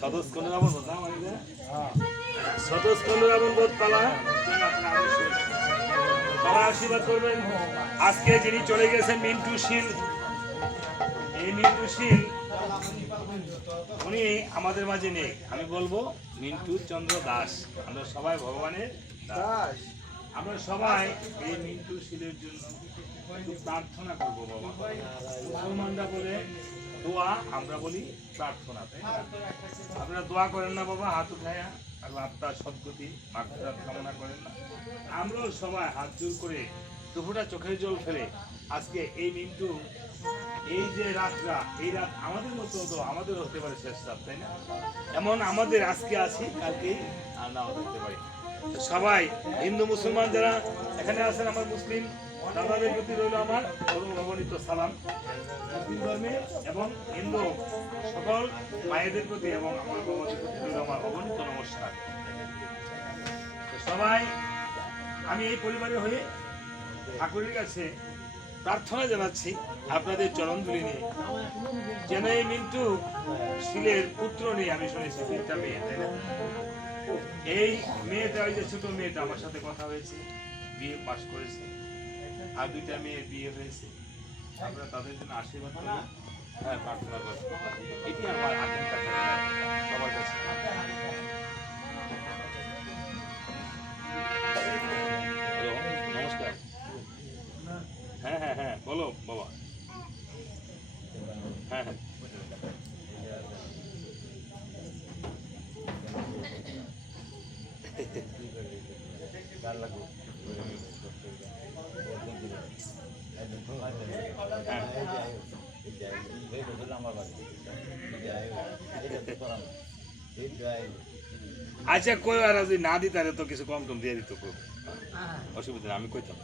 সদস্য কোন রাবণ বোধ পালা সবাই আশীর্বাদ করবেন। আজকে যিনি চলে গেছেন মিন্টু শীল, এই মিন্টু শীল উনি আমাদের মাঝে নেই। আমি বলবো মিন্টু চন্দ্র দাস। আমরা সবাই ভগবানের দাস। আমরা সবাই এই মিন্টু শীলের জন্য একটু প্রার্থনা করবো বাবা। মুসলমানরা বলে দোয়া, আমরা বলি প্রার্থনা। আপনারা দোয়া করেন না বাবা? হাত উঠায়া আত্মার সদ্গতি মাগফিরাত কামনা করেন না? আমরাও সবাই হাত জোর করে দুপুরটা চোখের জল ফেলে আজকে এই মিন্টু, এই যে রাতটা, এই রাত আমাদের মতো তো আমাদের হতে পারে শেষ রাত, তাই না? এমন আমাদের আজকে আছি, কালকে আর নাও হতে পারি। সবাই হিন্দু মুসলমান যারা এখানে আছেন, আমার মুসলিম দাদাদের প্রতি রইল আমার অগণিত সালাম। মুসলিম ধর্মে এবং হিন্দু সকল মায়েদের প্রতি এবং আমার বাবাদের প্রতি রইল আমার অগণিত নমস্কার। সবাই আমি এই পরিবারের হয়ে ঠাকুরের কাছে প্রার্থনা জানাচ্ছি আপনাদের চরণধুলি নিয়ে, যেন এই মিন্টু শীলের পুত্র নিয়ে, আমি শুনেছি 3টা মেয়ে, তাই না? এই মেয়েটা, ওই যে ছোট মেয়েটা আমার সাথে কথা হয়েছে, বিয়ে পাশ করেছে, আর 2টা মেয়ের বিয়ে হয়েছে। আপনারা তাদের জন্য আশীর্বাদ করবেন, হ্যাঁ প্রার্থনা করবেন। এটি আমার আকাঙ্ক্ষা সবার কাছে। নমস্কার। হ্যাঁ হ্যাঁ হ্যাঁ, বলো বাবা। হ্যাঁ হ্যাঁ, আচ্ছা কই, আর যদি না দিত তো কিছু কম টম দিয়ে দিত, অসুবিধা নেই, আমি কইতাম।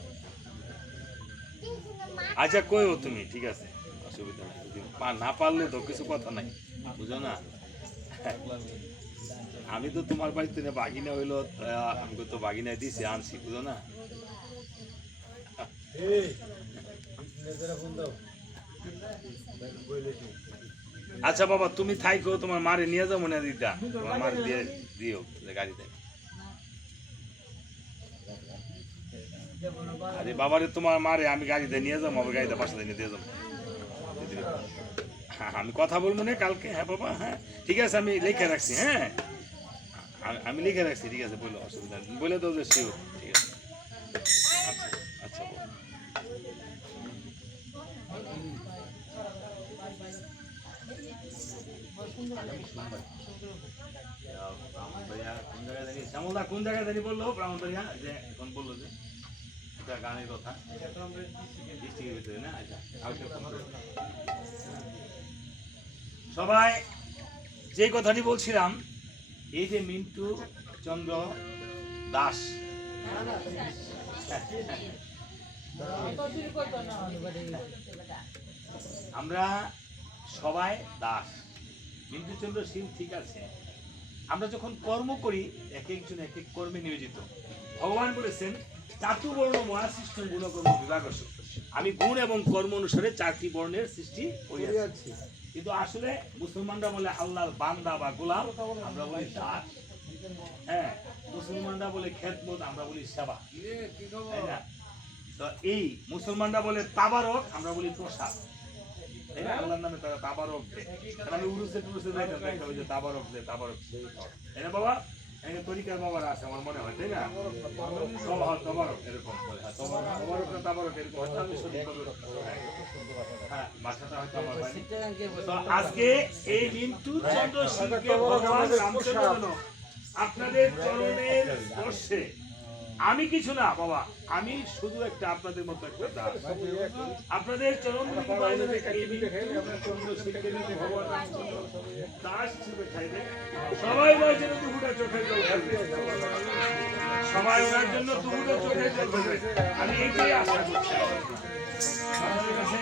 আচ্ছা কইও তুমি, ঠিক আছে, অসুবিধা নেই। না পারলে তো কিছু কথা নাই, বুঝো না? আমি তো তোমার বাড়িতে বাগিনা হইলো, আমি তো বাগিনা দিছি, আনছি, বুঝো না? আচ্ছা বাবা, তুমি থাইকো, তোমার মারে নিয়ে যাও মনে দিদা, তোমার মার দিয়ে দিও গাড়িতে। আরে বাবারে, তোমার মারে আমি গাড়িতে নিয়ে যাবো, আমি গাড়িতে বাসাতে নিয়ে দিয়ে যাবো। হ্যাঁ, আমি কথা বলবো না কালকে। হ্যাঁ বাবা, হ্যাঁ ঠিক আছে, আমি লিখে রাখছি। হ্যাঁ আমি লিখে রাখছি, ঠিক আছে, বললো অসুবিধা নেই, বলে দাও যে শিওর, ঠিক আছে। আচ্ছা আচ্ছা বাবা। শ্যামলদা কোন জায়গায় জানি বললো, ব্রাহ্মণবাড়িয়া, যে এখন বললো যে গানের কথা ডিস্ট্রিক্টের ভিতরে না? আচ্ছা, সবাই যে কথাটি বলছিলাম, এই যে মিন্টু চন্দ্র দাস, আমরা সবাই দাস। মিন্টু চন্দ্র শীল ঠিক আছে, আমরা যখন কর্ম করি এক একজন এক এক কর্মে নিয়োজিত। ভগবান বলেছেন চাতুর্বর্ণ মহাসৃষ্ট গুণকর্ম বিভাগ, আমি গুণ এবং কর্ম অনুসারে 4টি বর্ণের সৃষ্টি করিয়াছি। কিন্তু আসলে মুসলমানরা বলে আল্লাহর বান্দা বা গোলাম, আমরা বলি দাস। হ্যাঁ, মুসলমানরা বলে খেদমত, আমরা বলি সেবা, তাই না? তো এই মুসলমানরা বলে তাবারক, আমরা বলি প্রসাদ, তাই না? আল্লাহর নামে তারা তাবারক দেয়। আমি উরুসে টুরুসে যাই না, দেখা ওই যে তাবারক দেয়, তাবারক, তাই না বাবা? এখানে তরিকার বাবার আছে আমার মনে হয়, তাই না? তাবারক এরকম বলে, তাবারক না তাবারক এরকম হয়তো, আমি সঠিকভাবে হ্যাঁ ভাষাটা হয়তো আমার হয়নি। তো আজকে এই মিন্টু চন্দ্র শীলকে ভগবান রামচন্দ্র আপনাদের চরণের স্পর্শে, আমি কিছু না বাবা, আমি শুধু একটা আপনাদের মতো একটা দাস, আপনাদের চরণ দাস হিসেবে খাইবে। সবাই ওনার জন্য দুপুরটা চোখের জল ফেলবে, সবাই ওনার জন্য দুপুরটা চোখের জল ফেলবে। আমি এইটাই আশা করছি আপনাদের কাছে।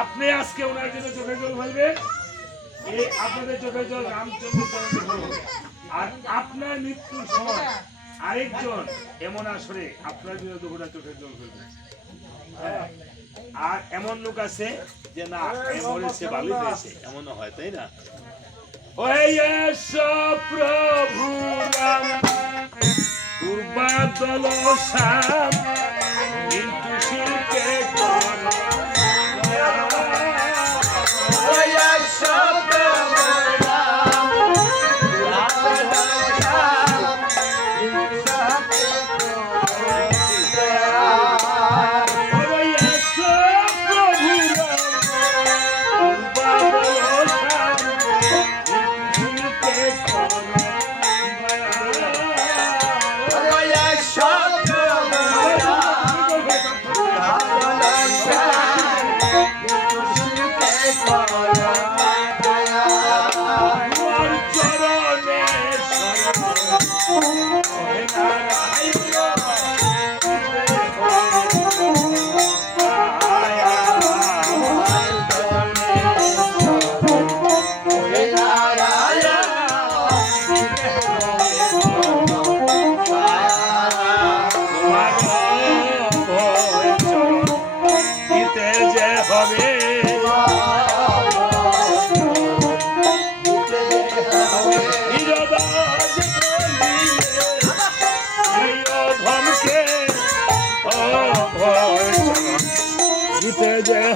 আপনি আজকে ওনার জন্য চোখের জল ফেলবেন, এই আপনাদের চোখের জল রামচন্দ্র চরণে ফেলবে। আর আপনার মৃত্যুর সময় আরেকজন এমন আসরে আপনার জন্য দুপুরা চোখের জল ফেলবে। হ্যাঁ, আর এমন লোক আছে যে না মরেছে ভালো হয়েছে, এমনও হয়, তাই না? প্রভু রাম দুর্বাদল শ্যাম কিন্তু শিল্পে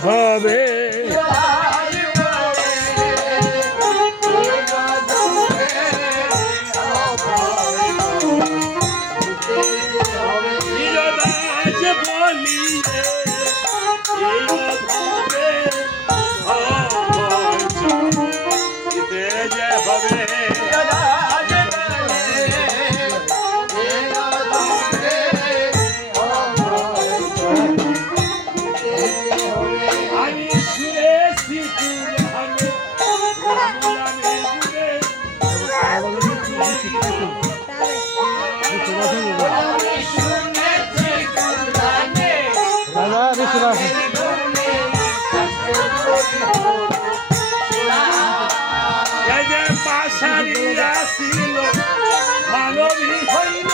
হবে মানবী হইল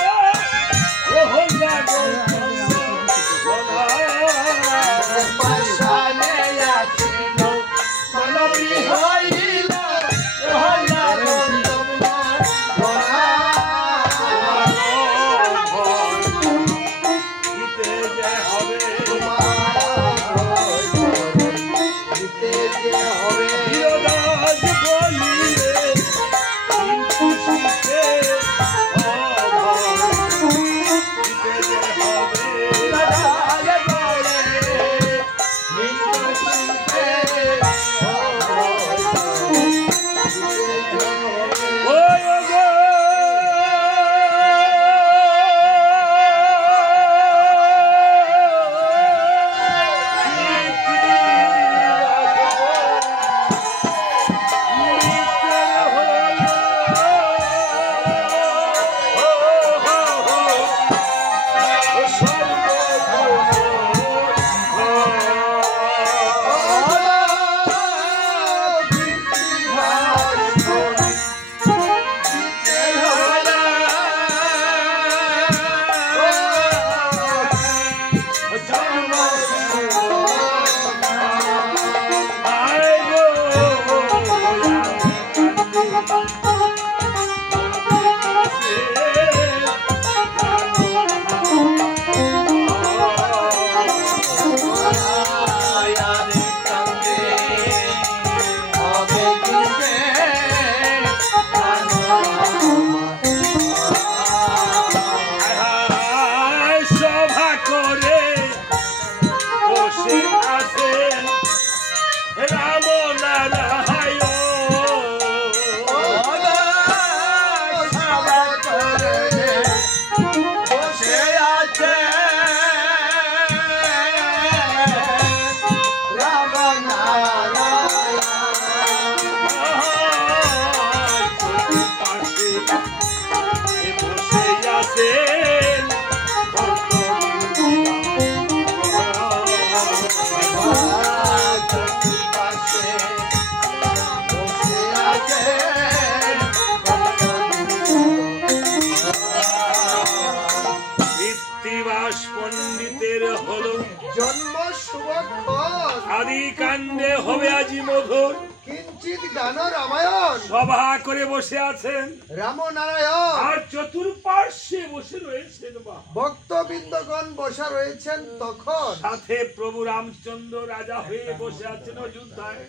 ব্যাস পণ্ডিতের হলো জন্ম শুভক্ষণ, আদি কাণ্ডে হবে আজি মধুর। কিঞ্চিত গান রামায়ণ, সভা করে বসে আছেন রামনারায়ণ, আর চতুর্পার্শ্বে বসে রয়েছেন ভক্তবৃন্দগণ বসা রয়েছেন তখন। সাথে প্রভু রামচন্দ্র রাজা হয়ে বসে আছেন অযোধ্যায়।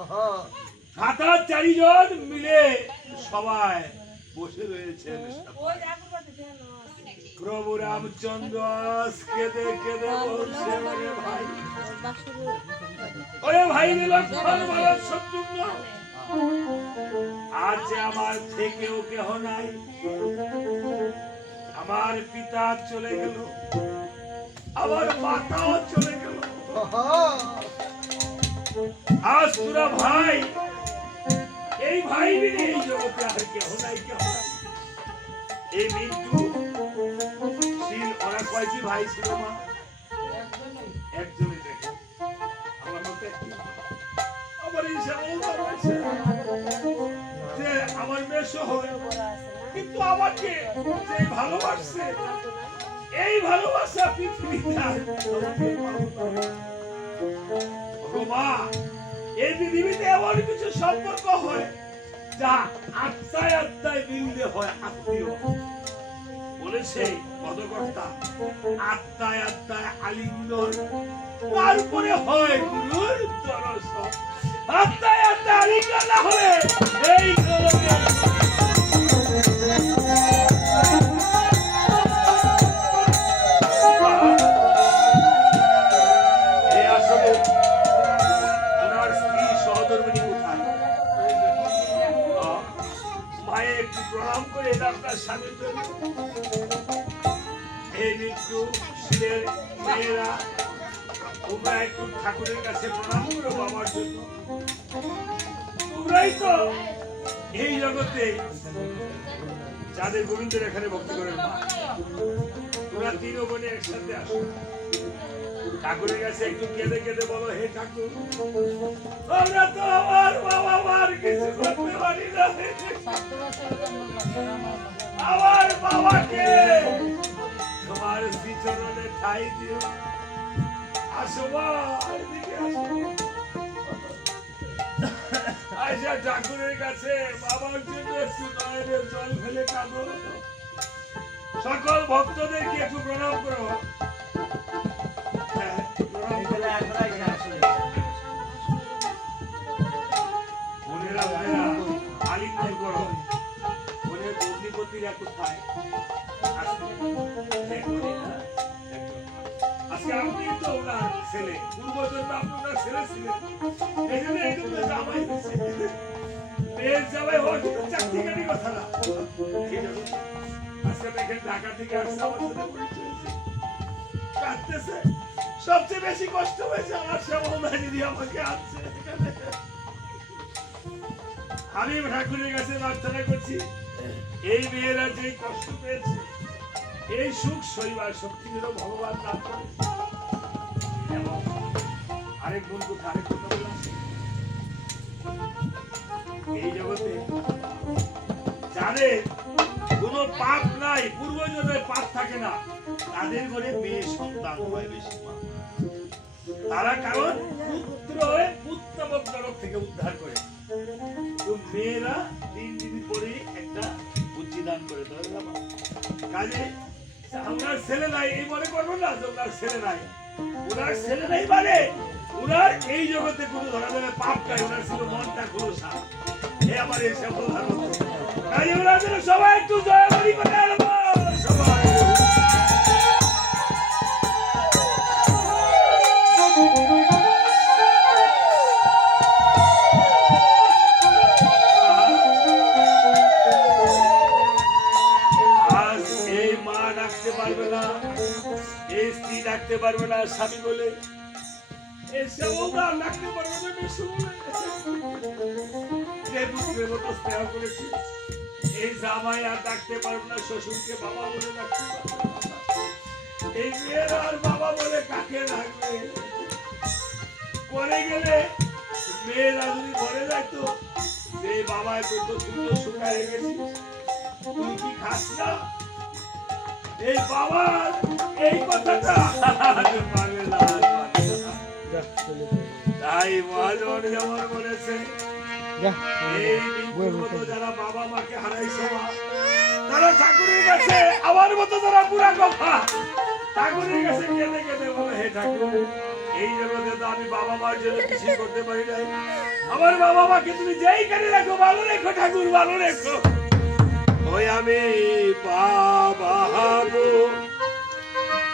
আহা, সাতা চারিজন মিলে সবাই বসে রয়েছেন। প্রভু রামচন্দ্র কেঁদে কেঁদে বলছে, ওরে ভাই লক্ষ্মণ বলো শত্রুঘ্ন, আজ আমার থেকেও কেহ নাই, আমার পিতা চলে গেল, আমার মাতাও চলে গেল, আহা, আজ তোরা ভাই, এই ভাই মিলে এই জগতে আর কেহ নাই, কেহ নাই। এই মিন্টু শীল ওরা কয়টি ভাই ছিল মা? একজনই। দেখো আমার মতে আমার এই যে আমার মেশো হয়, কিন্তু আমাকে যে ভালোবাসছে, এই ভালোবাসা পৃথিবীতে আর কাউকে পাবো না। মা, এই পৃথিবীতে এমন কিছু সম্পর্ক হয় যা আত্মায় আত্মায় মিললে হয় আত্মীয়। বলেছে পদকর্তা, আত্মায় আত্মায় আলিঙ্গন, তারপরে হয় গুরুর দর্শন। আত্মায় আত্মায় আলিঙ্গন না হলে এই জগতে এই আসলে ওনার স্ত্রী সহধর্মিণী কোথায়? মায়ে একটু প্রণাম করে এটা আপনার স্বামীর জন্য। এই মৃত্যু শিলের মেয়েরা তোমরা একটু ঠাকুরের কাছে প্রণাম করো বাবার জন্য। তোমরাই তো এই জগতে যাদের গোবিন্দের এখানে ভক্তি করেন মা, তোমরা তিন বোনে একসাথে আসো, ঠাকুরের কাছে একটু কেঁদে কেঁদে বলো, হে ঠাকুর, আমরা তো আমার বাবা মার কিছু করতে পারি না, আমার বাবাকে তোমার শ্রীচরণে ঠাই দিও। আসো মা, এদিকে আসো। আচ্ছা, ঠাকুরের কাছে বাবার জন্য একটু নয়নের জল ফেলে কাঁদো। সকল ভক্তদেরকে একটু প্রণাম করো। আলিঙ্গন করো। মনের অগ্নিপতিরা কোথায়? আজকে আপনি তো ওনার ছেলে, পূর্বজন্মে আপনি ওনার ছেলে ছিলেন, এই জন্য এই জন্য জামাই হয়েছে। মেয়ের জামাই হওয়া কিন্তু চাকরিকারী কথা না। আজকে দেখেন ঢাকা থেকে আসছে, আমার সাথে পরিচয় হয়েছে, কাঁদতেছে। সবচেয়ে বেশি কষ্ট হয়েছে আমার শ্যামল দিদি আমাকে আনছে এখানে। আমি ঠাকুরের কাছে প্রার্থনা করছি, এই মেয়েরা যে কষ্ট পেয়েছে, এই সুখ সইবার শক্তি যেন ভগবান দান করে। এবং আরেক গুণ কথা, আরেক কথা বললাম, এই জগতে যাদের কোনো পাপ নাই, পূর্বজন্মের পাপ থাকে না, তাদের ঘরে মেয়ে সন্তান হয় বেশি। তারা কারণ পুত্র হয়ে পুত্রবক নরক থেকে উদ্ধার করে। তো মেয়েরা 3 দিন পরে একটা বুদ্ধি দান করে দেয়। কাজে আমরা ছেলে নাই এই মনে করবো না যে ওনার ছেলে নাই, ওনার ছেলে নাই মানে ওনার এই জগতে কোনো ধরনের পাপ নাই, ওনার ছিল মনটা খোলসা। এ আমার এই সফল ধর্ম। কাজে ওনার জন্য সবাই একটু জয়বাড়ি করে আনবো সবাই। ডাকতে পারবে না স্বামী বলে, এই শ্যামলদার ডাকতে পারবে না মেশো বলে, যে পুত্রের মতো স্নেহ করেছে, এই জামাই আর ডাকতে পারবে না শ্বশুরকে বাবা বলে ডাকতে পারবে না। এই মেয়ের আর বাবা বলে কাকে ডাকবে? পরে গেলে মেয়েরা যদি ঘরে যাইতো, যে বাবায় কইতো তুই তো শুকায় গেছিস, তুই কি খাস না? এই বাবার এই কথাটা পারবে না। তাই মহাজন যেমন বলেছে, এই মৃত্যুর মতো যারা বাবা মাকে হারাইছে মা, তারা ঠাকুরের কাছে আমার মতো যারা পুরা কথা ঠাকুরের কাছে কেঁদে কেঁদে বলে, হে ঠাকুর, এই জগতে তো আমি বাবা মার জন্য কিছুই করতে পারি নাই, আমার বাবা মাকে তুমি যেইখানে রাখো ভালো রেখো ঠাকুর, ভালো রেখো। ওই আমি বাবা হবো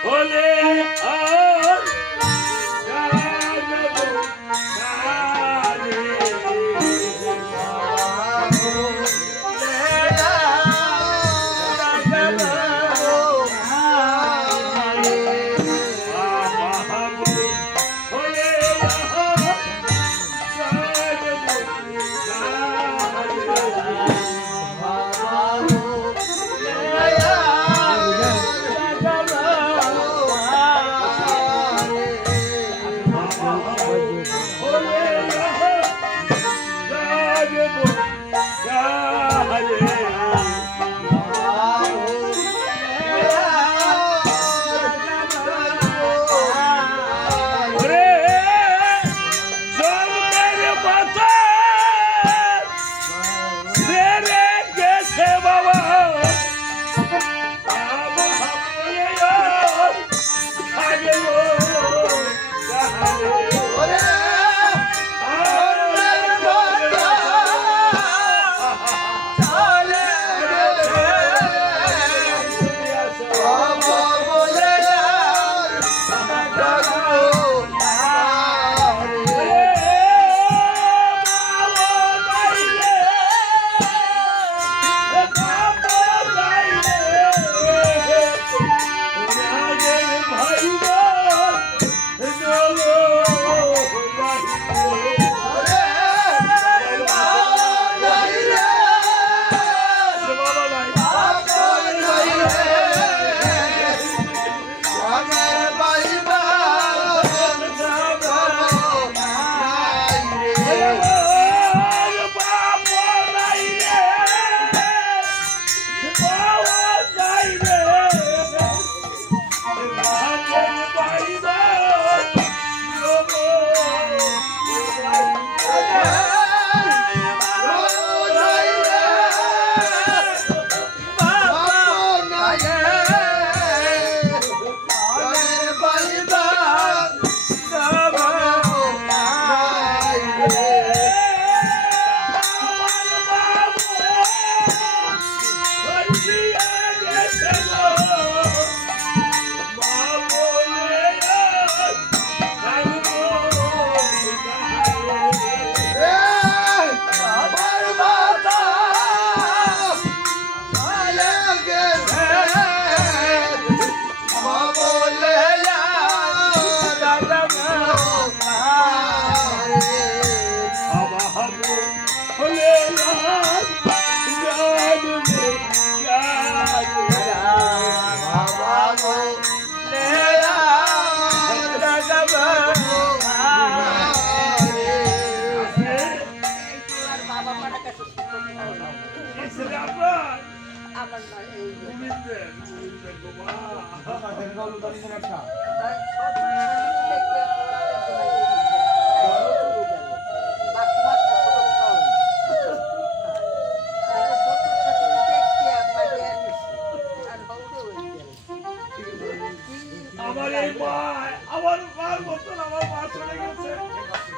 বলে আর যাবো না রে।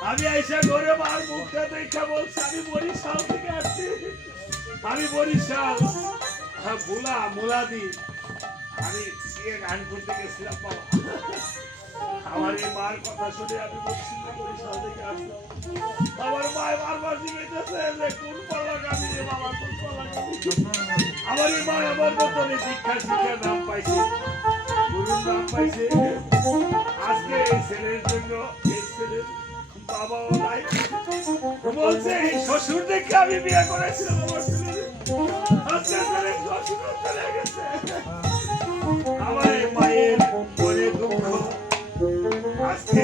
আমি আইসা ঘরে মার মুখটা দেখা বলছি আমি বরিশাল থেকে আসছি, আমি বরিশাল মুলাদি আমি গান করতে গেছিলাম বাবা। আমার এই মার কথা শুনে আমি বলছি বরিশাল থেকে আসলাম। আমার মায় বারবার জিজ্ঞেসে যে কোন পাল্লা গাবি রে বাবা, কোন পাল্লা গাবি। আমার এই মায় আমার মতন দীক্ষা শিক্ষা নাম পাইছে, গুরুর নাম পাইছে। আজকে এই ছেলের জন্য এই ছেলের বাবাও নাই, বলছে এই শ্বশুর দেখে আমি বিয়ে করেছিলাম আমার ছেলের, আজকে ছেলের শ্বশুর চলে গেছে। আমার এই মায়ের মনে দুঃখ। আজকে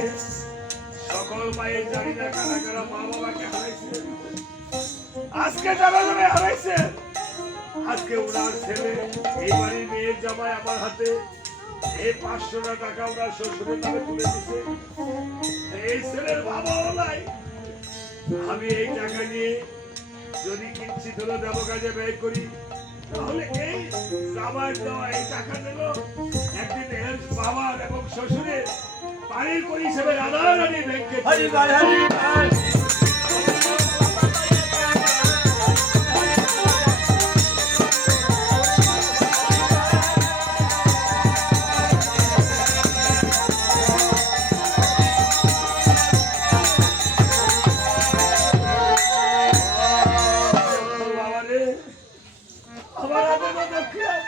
সকল মায়ের জানি না কারা কারা মা বাবাকে হারাইছে, আজকে যারা যারা হারাইছে আজকে ওনার ছেলে এই বাড়ির মেয়ের জামাই আমার হাতে এই 500 টাকা ওনার শ্বশুরের নামে তুলে দিছে। এই ছেলের বাবাও নাই। আমি এই টাকা নিয়ে যদি কিঞ্চিত হলো দেব কাজে ব্যয় করি, তাহলে এই জামাইয়ের দেওয়া এই টাকা দিল একদিন এর বাবার এবং শ্বশুরের বাড়ির পরিষেবা রাধারানী ব্যাংকে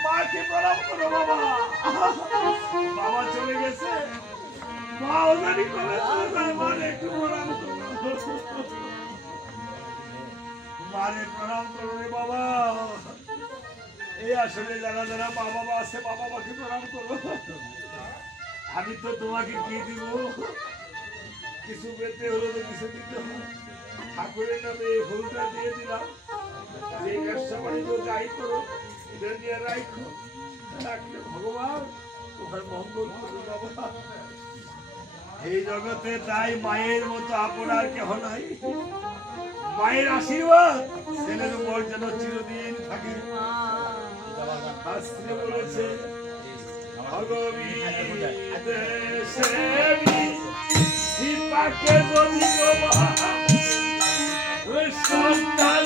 মাকে প্রণাম করো বাবা। বাবা চলে গেছে, মা ওখানে কবে চলে যায়, মারে একটু প্রণাম করো, মারে প্রণাম করো রে বাবা। এই আসলে যারা যারা মা বাবা আছে মা বাবাকে প্রণাম করো। আমি তো তোমাকে কি দিব, কিছু পেতে হলো তো কিছু দিতে হবে। ঠাকুরের নামে এই ফুলটা দিয়ে দিলাম, যে ব্যবসা বাণিজ্য যাই করো এটা নিয়ে রাখো, রাখলে ভগবান তোমার মঙ্গল করো বাবা। এই জগতে তাই মায়ের মতো আপনার কেহ নাই। মায়ের আশীর্বাদ ছেলের উপর যেন চিরদিন থাকে। শাস্ত্রে বলেছে পাকে যদি সন্তান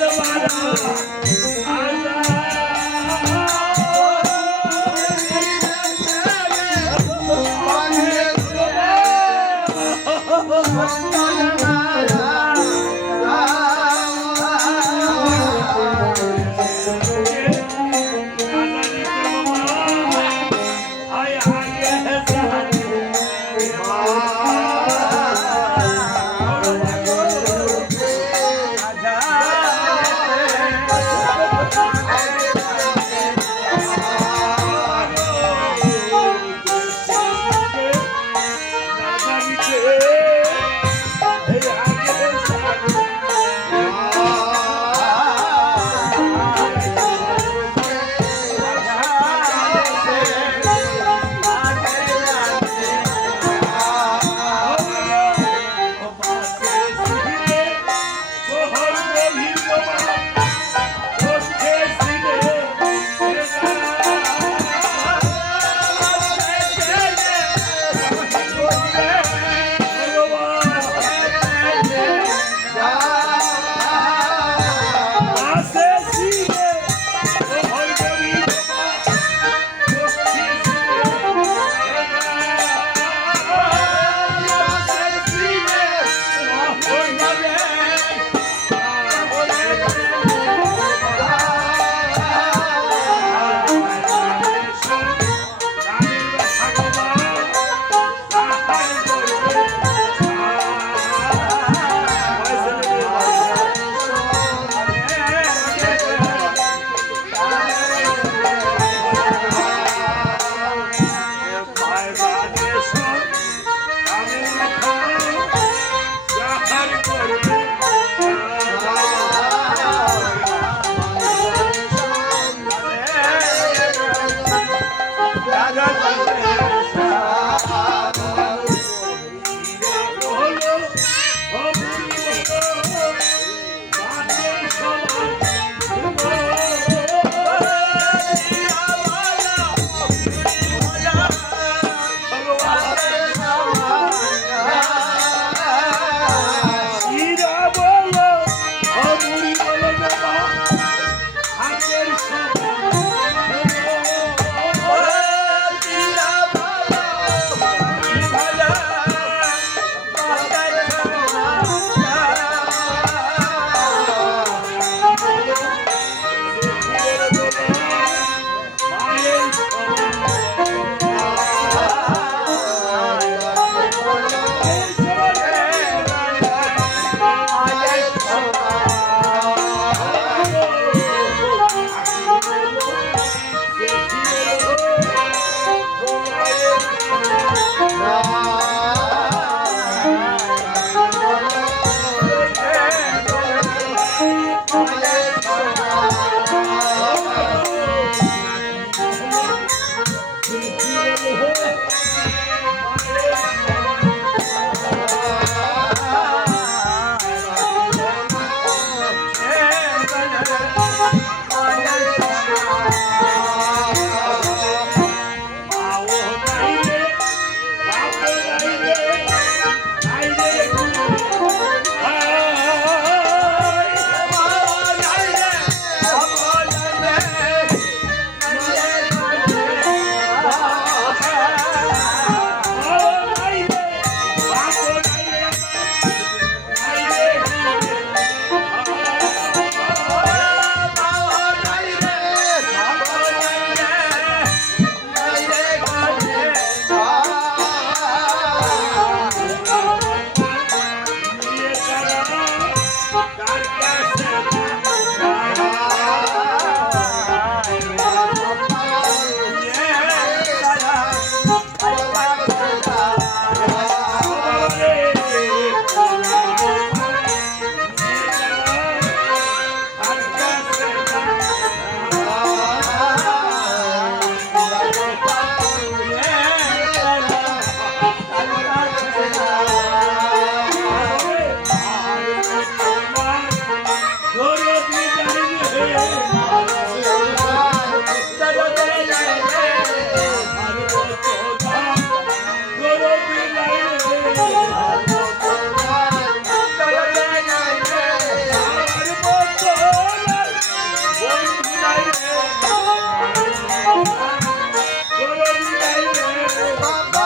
আমার মতো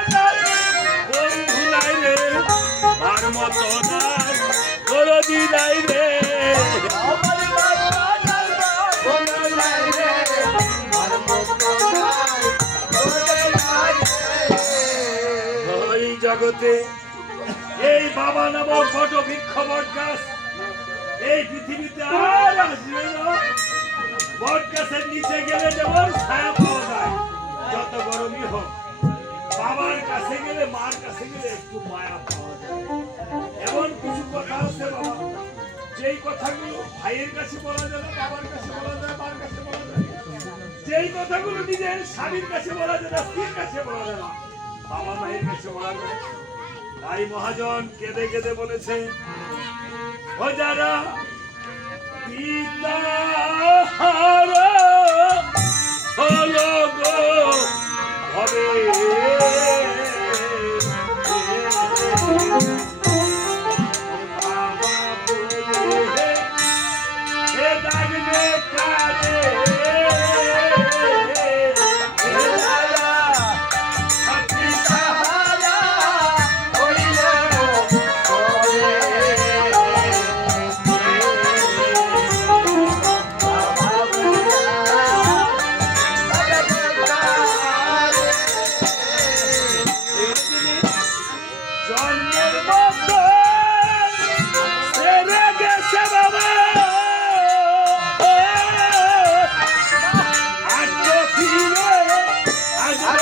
নাই বন্ধু নাই রে, আর মতো নাই দরদি নাই রে। এই জগতে এই বাবা নামক বটবৃক্ষ বটগাছ এই পৃথিবীতে আর আসবে না। বটগাছের নিচে গেলে যেমন ছায়া পাওয়া যায়, যত গরমই হোক, বাবার কাছে গেলে মার কাছে গেলে একটু মায়া পাওয়া যায়। এমন কিছু কথা আছে বাবা, যেই কথাগুলো ভাইয়ের কাছে বলা যায় না, বাবার কাছে বলা যায়, মার কাছে বলা যায়। যেই কথাগুলো নিজের স্বামীর কাছে বলা যায় না, স্ত্রীর কাছে বলা যায় না, বাবা মায়ের কাছে বলা যায়। তাই মহাজন কেঁদে কেঁদে বলেছে, ও যারা পিতা হারা হলো গো হবে, বাবা বলে হে ডাকবে কারে, জন্মের মতো ছেড়ে গেছে বাবা, আর তো ফিরে আসবে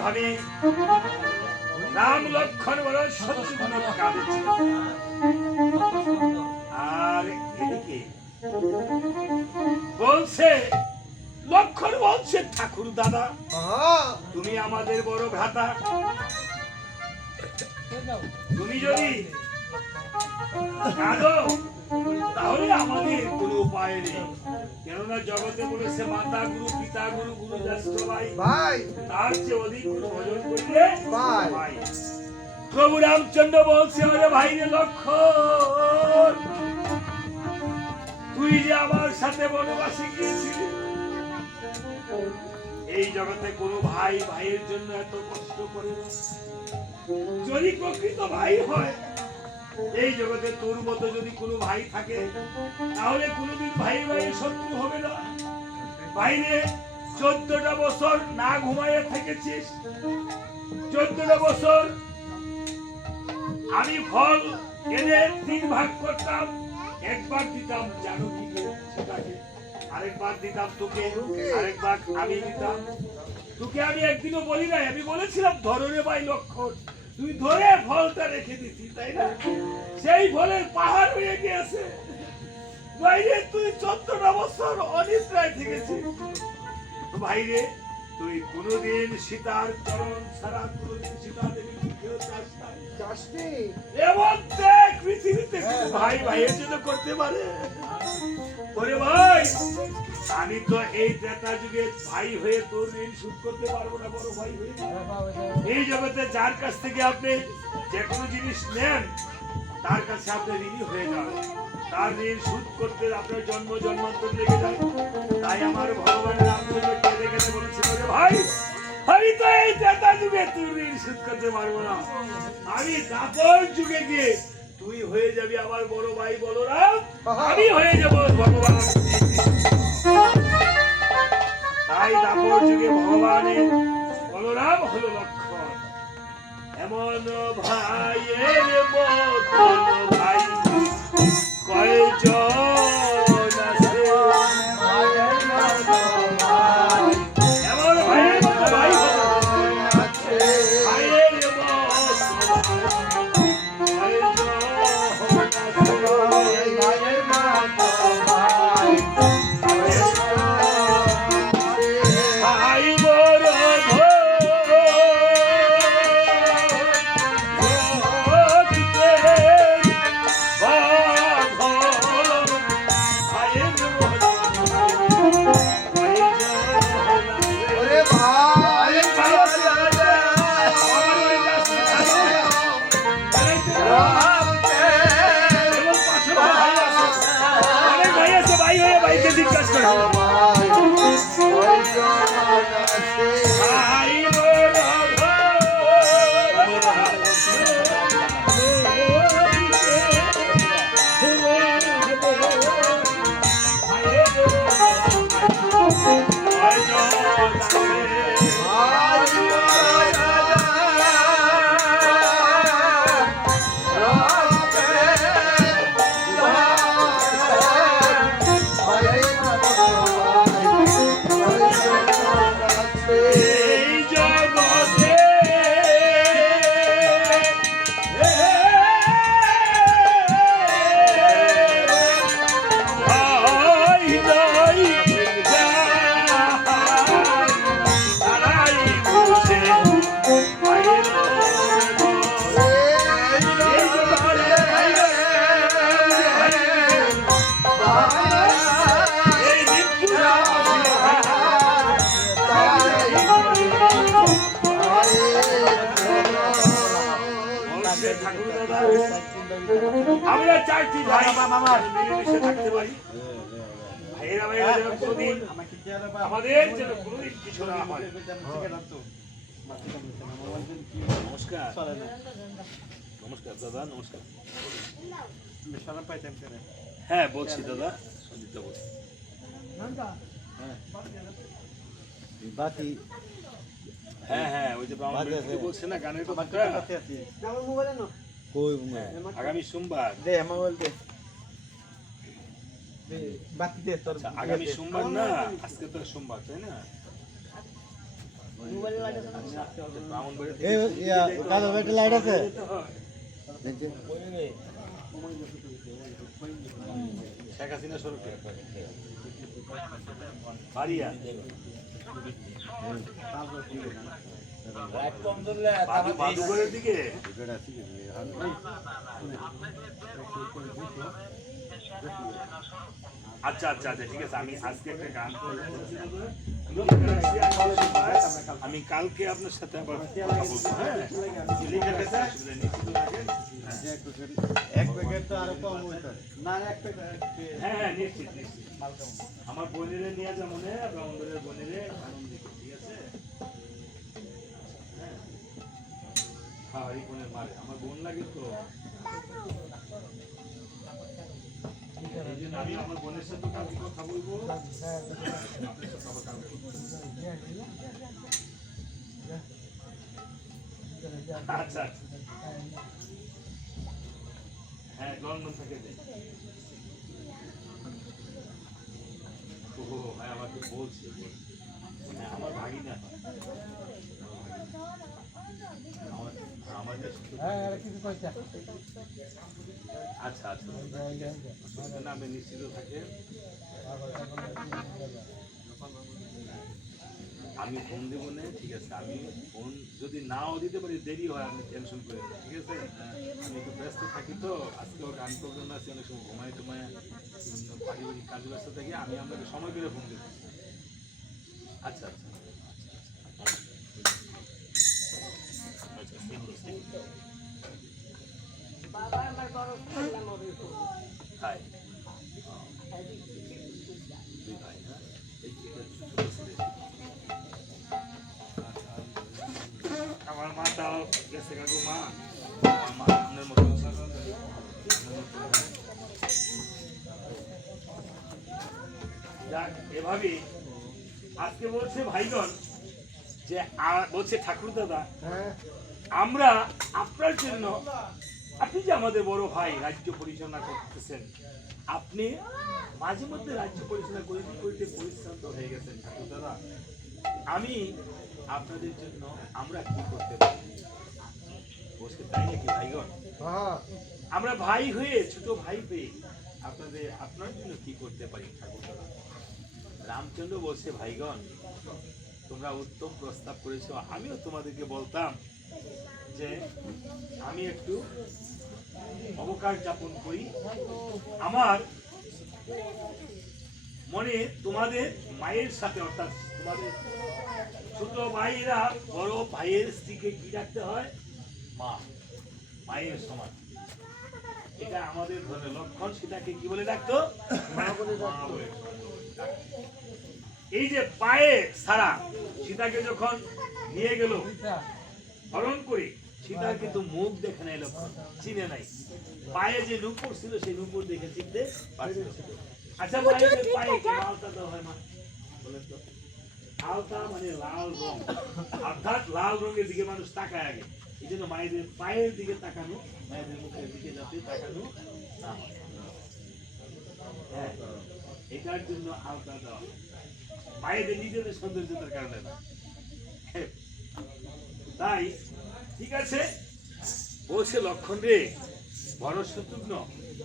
ভাবে রাম লক্ষণ বড় শত্রুঘ্ন কাঁদেছে। আর এদিকে বলছে লক্ষণ বলছে, ঠাকুর দাদা তুমি আমাদের বড় ভ্রাতা, তুমি যদি কাঁদো তাহলে আমাদের কোনো পায়নি, কেননা জগতে বলেছে মাতা গুরু পিতা গুরু গুরু জ্যেষ্ঠ ভাই, ভাই তার চেয়ে অধিক গুরু ভজন করলে ভাই। ভাই। প্রভু রামচন্দ্র বলছে, ওরে ভাই রে লক্ষণ, তুই যে আমার সাথে বনবাসে গিয়েছিলি, এই জগতে কোনো ভাই ভাইয়ের জন্য এত কষ্ট করে না। যদি প্রকৃত ভাই হয়, এই জগতে তোর মতো যদি কোনো ভাই থাকে, তাহলে কোনোদিন ভাই ভাইয়ের শত্রু হবে না। বাইরে 14টা বছর না ঘুমাইয়ে থেকেছিস, 14টা বছর আমি ফল এনে 3 ভাগ করতাম, একবার দিতাম জানকীকে সেটাকে, আরেকবার দিতাম তোকে, আরেকবার আমি দিতাম তোকে। আমি একদিনও বলি নাই, আমি বলেছিলাম ধরে ভাই লক্ষণ, তুই ধরে ফলটা রেখে দিতি, তাই না? সেই ফলের পাহাড় হয়ে গিয়েছে। বাইরে তুই 14টা বছর অনিদ্রায় থেকেছিস। বাইরে তুই কোনোদিন সীতার চরণ ছাড়া কোনোদিন সীতা দেবীর মুখেও চাস নাই। চাষনি এমন দেখ পৃথিবীতে কোনো ভাই ভাইয়ের জন্য করতে পারে? ওরে ভাই, আমি তো এই ত্রেতা যুগে ভাই হয়ে তোর ঋণ শোধ করতে পারবো না, বড় ভাই হয়ে। এই জগতে যার কাছ থেকে আপনি যে কোনো জিনিস নেন, তার কাছে আপনি ঋণী হয়ে যান, তার ঋণ শোধ করতে আপনার জন্ম জন্মান্তর লেগে যায়। তাই আমার ভগবান রামচন্দ্র কেঁদে কেঁদে বলেছিল, রে ভাই, আমি তো এই ত্রেতা যুগে তোর ঋণ শোধ করতে পারবো না, আমি দাপর যুগে গিয়ে তুই হয়ে যাবি আমার বড় ভাই বলরাম, আমি হয়ে যাব ভগবান। তাই দাপর যুগে ভগবানের বলরাম হলো লক্ষণ। এমন ভাইয়ের মতন ভাই কয়জন আছে, এমন ভাইয়ের মতো ভাই হলো, ভাইয়ের মতো ভাই বড় ওরে ভাই অনেক ভাই আছে, ভাই হয়ে ভাইকে জিজ্ঞাসা করে ভাই বড় এই জগতে ভাই নাই তারাই বুঝে ভাইয়ের এই মৃত্যু ঠাকুর দাদা, আমরা 4টি ভাই মিলেমিশে থাকতে পারি। ভাইয়েরা ভাইয়েরা যেন কোনোদিন আমাদের যেন কোনোদিন কিছু না হয়। নমস্কার নমস্কার দাদা, নমস্কার। হ্যাঁ বলছি দাদা, সুজিত বলছি। হ্যাঁ হ্যাঁ, ওই যে ব্রাহ্মণ বাড়ি বলছে না গানের কথাটা, হ্যাঁ, আগামী সোমবার। আচ্ছা, আগামী সোমবার না, আজকে তো সোমবার, তাই না? ব্রাহ্মণ বাড়ি থেকে লাইট আছে যেতে হয়। শেখ হাসিনা সড়কে বাড়িয়া বাদুঘরের দিকে। আচ্ছা আচ্ছা আচ্ছা ঠিক আছে, আমি আজকে একটা গান করবো। আমি কালকে আপনার সাথে আবার কথা বলবো। হ্যাঁ লিখে গেছে, অসুবিধা নেই, নিশ্চিত থাকেন। এক প্যাকেট তো আরো কম হইতো না এক প্যাকেট হ্যাঁ হ্যাঁ নিশ্চিত নিশ্চিত। আমার বোনেরে নিয়ে যেমন ব্রাহ্মণের বোনেরে আনন্দিত, ঠিক আছে? হ্যাঁ হ্যাঁ এই বোনের মারে আমার বোন লাগে তো, এই জন্য আমি আমার বোনের সাথে কালকে কথা বলবো। আপনার সাথে আবার কালকে কথা বলবো। আচ্ছা আচ্ছা হ্যাঁ লন্ডন থেকে দেয়। ও হ্যাঁ আমাকে বলছে, হ্যাঁ আমার ভাগিনা আমাদের আচ্ছা আচ্ছা না আমি নিশ্চিত থাকে। আমি ফোন দেবো না, ঠিক আছে? আমি ফোন যদি নাও দিতে পারি, দেরি হয়, আপনি টেনশন করে, ঠিক আছে? আমি একটু ব্যস্ত থাকি তো, আজকেও গান প্রোগ্রাম আছে, অনেক সময় ঘুমাই টুমায় বিভিন্ন পারিবারিক কাজে ব্যস্ত থাকি, আমি আপনাকে সময় করে ফোন দেবো। আচ্ছা আচ্ছা হাই দুই ভাই না এই আমার মাটাও গেছে কাকু মা, আমার মা আপনার মতো যাক এভাবে আজকে বলছে ভাইগণ যে বলছে ঠাকুর দাদা আমরা আপনার জন্য, আপনি যে আমাদের বড় ভাই রাজ্য পরিচালনা করতেছেন, আপনি মাঝে মধ্যে রাজ্য পরিচালনা করিতে করিতে পরিশ্রান্ত হয়ে গেছেন ঠাকুর দাদা, আমি আপনাদের জন্য আমরা কি করতে পারি? বসে তাই নাকি ভাইগণ? আমরা ভাই হয়ে, ছোট ভাই পেয়ে আপনার জন্য কি করতে পারি ঠাকুর দাদা? রামচন্দ্র বলছে ভাইগণ তোমরা উত্তম প্রস্তাব করেছো, আমিও তোমাদেরকে বলতাম যে আমি একটু অবকাশ যাপন করি। আমার মনে তোমাদের মায়ের সাথে, অর্থাৎ তোমাদের ছোট ভাইরা বড় ভাইয়ের স্ত্রীকে কি ডাকতে হয়? মা, মায়ের সমান। এটা আমাদের ধর্মের লক্ষণ। সীতাকে কি বলে ডাকতো? মা বলে ডাকতো। এই যে পায়ে সারা সীতাকে যখন নিয়ে গেল হরণ করে, সীতার কিন্তু মুখ দেখে নাই, লক্ষণ চিনে নাই, পায়ে যে নূপুর ছিল সেই নূপুর দেখে চিনতে পারছিল। আচ্ছা মায়ের পায়ে কি আলতা দেওয়া হয় মা? বলেন তো। আলতা মানে লাল রং, অর্থাৎ লাল রঙের দিকে মানুষ তাকায় আগে, এই জন্য মায়েদের পায়ের দিকে তাকানো, মায়েদের মুখের দিকে যাতে তাকানো না হয়। হ্যাঁ এটার জন্য আলতা দেওয়া, মায়েদের নিজেদের সৌন্দর্যতার কারণে না। তাই ঠিক আছে বলছে লক্ষণ রে বড় শত্রুঘ্ন,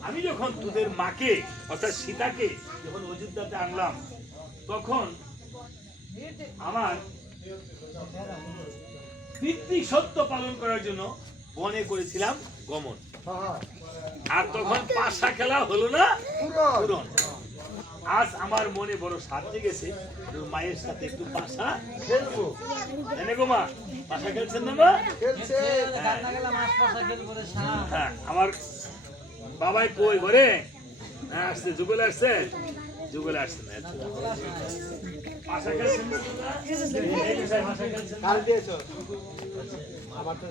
আমি যখন তোদের মাকে অর্থাৎ সীতাকে যখন অযোধ্যাতে আনলাম, তখন আমার পিতৃ সত্য পালন করার জন্য বনে করেছিলাম গমন, আর তখন পাশা খেলা হলো না পূরণ। আজ আমার মনে বড় সাথ জেগেছে, মায়ের সাথে একটু পাশা খেলবো। এনে গো মা, পাশা খেলছেন না মা? হ্যাঁ আমার বাবাই কই ঘরে? হ্যাঁ আসছে, যুগল আসছে, যুগল আসছে না। পাশা খেলছেন না? পাশা খেলছেন কাল দিয়েছো আমার তো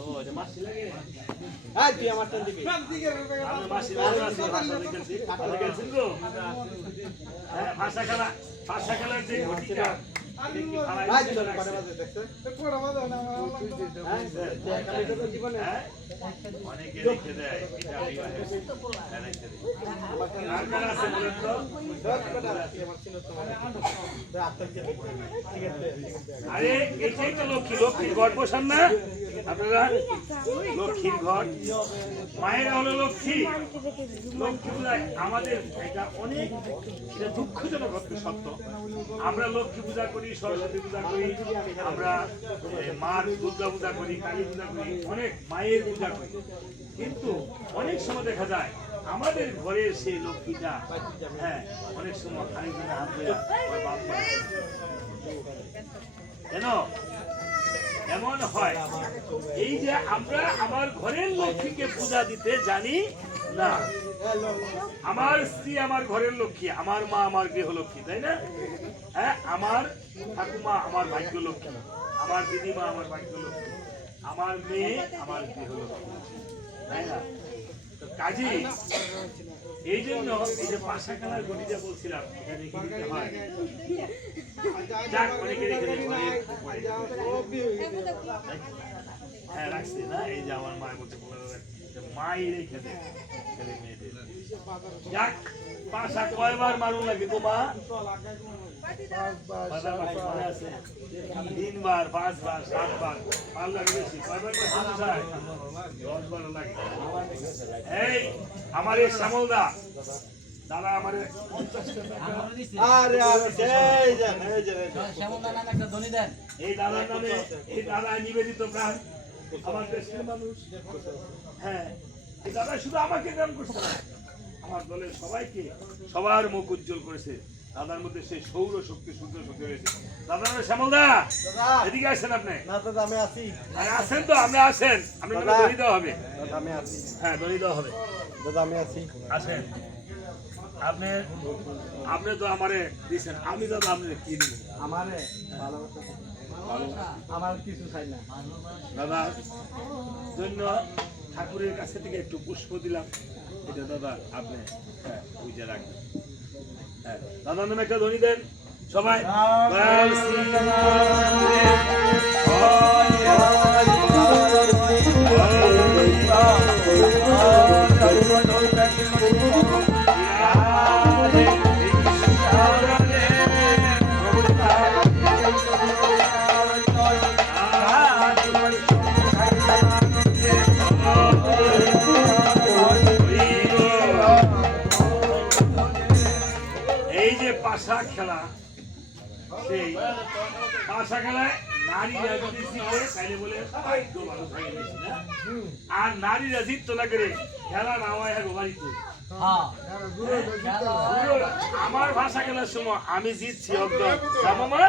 ও এটা মাসি লাগে। হ্যাঁ তুই আমার টান দিবি, আমি মাসি আছে পাশা খেলছি, পাশা খেলছেন গো। হ্যাঁ পাশা খেলার যে ঘটিটা অনেকে রেখে দেয়, আরে এটাই তো লক্ষ্মী, লক্ষ্মীর ঘট বসান না আপনারা? লক্ষ্মীর ঘট, মায়ের হলো লক্ষ্মী, লক্ষ্মী পূজায় আমাদের এটা অনেক, এটা দুঃখজনক সত্য। আমরা লক্ষ্মী পূজা করি, সরস্বতী পূজা করি, আমরা মা দুর্গা পূজা করি, কালী পূজা করি, অনেক মায়ের পূজা করি, কিন্তু অনেক সময় দেখা যায় আমাদের ঘরের সেই লক্ষ্মীটা হ্যাঁ অনেক সময় আরেকজনের হাত ধরে ওর বাপ মারে। কেন এমন হয়? এই যে আমরা আমার ঘরের লক্ষ্মীকে পূজা দিতে জানি না। আমার স্ত্রী আমার ঘরের লক্ষ্মী, আমার মা আমার গৃহলক্ষ্মী, তাই না? হ্যাঁ, আমার ঠাকুমা আমার ভাগ্য লক্ষ্মী, আমার দিদিমা আমার ভাগ্য লক্ষ্মী, আমার মেয়ে আমার গৃহলক্ষ্মী, তাই না? তো কাজী এই জন্য এই যে পাশা খেলার গণিতে বলছিলাম এটা রেখে দিতে হয়। যাক অনেকে রেখে দেয় ঘরের উপরে। হ্যাঁ রাখছি না, এই যে আমার মায়ের মধ্যে মাই রেখে দেয় ছেলে মেয়েদের। যাক পাশা কয়বার মারুন লাগে তো মা? 3 বার 5 বার 7 বার আর লাগে বেশি। কয়বার মারতে 10 বার লাগে। এই আমার এই শ্যামলদা দাদা আমার 50 টাকা আরে আরে এই যান শ্যামলদা নামে একটা ধ্বনি দেন। এই দাদার নামে, এই দাদা নিবেদিত প্রাণ আমার দেশের মানুষ। হ্যাঁ এই দাদা শুধু আমাকে দান করছে না, আমার দলের সবাইকে সবার মুখ উজ্জ্বল করেছে। দাদার মধ্যে সেই সৌর শক্তি সূর্য শক্তি রয়েছে। দাদা শ্যামলদা এদিকে আসেন আপনি। না দাদা আমি আছি। আরে আসেন তো, আপনি আসেন, আপনার নামে দড়ি দেওয়া হবে। দাদা আমি আছি। হ্যাঁ দড়ি দেওয়া হবে। দাদা আমি আছি। আসেন আপনি, আপনি তো আমারে দিয়েছেন, আমি দাদা আপনি কি দিব? আমারে ভালোবাসা আমার কিছু চাই না দাদা জন্য ঠাকুরের কাছে থেকে একটু পুষ্প দিলাম, এটা দাদা আপনি হ্যাঁ বুঝে রাখবেন। হ্যাঁ দাদার নামে একটা ধ্বনি দেন সবাই। দয়াল শ্রী এই যে পাশা খেলা, সেই পাশা খেলায় নারীরা যদি জিতে তাইলে বলে ভাগ্য ভালো থাকে বেশি না, আর নারীরা জিততো না করে খেলা না হয় বাড়িতে। হ্যাঁ আমার ভাষা খেলার সময় আমি জিতছি একদম মামা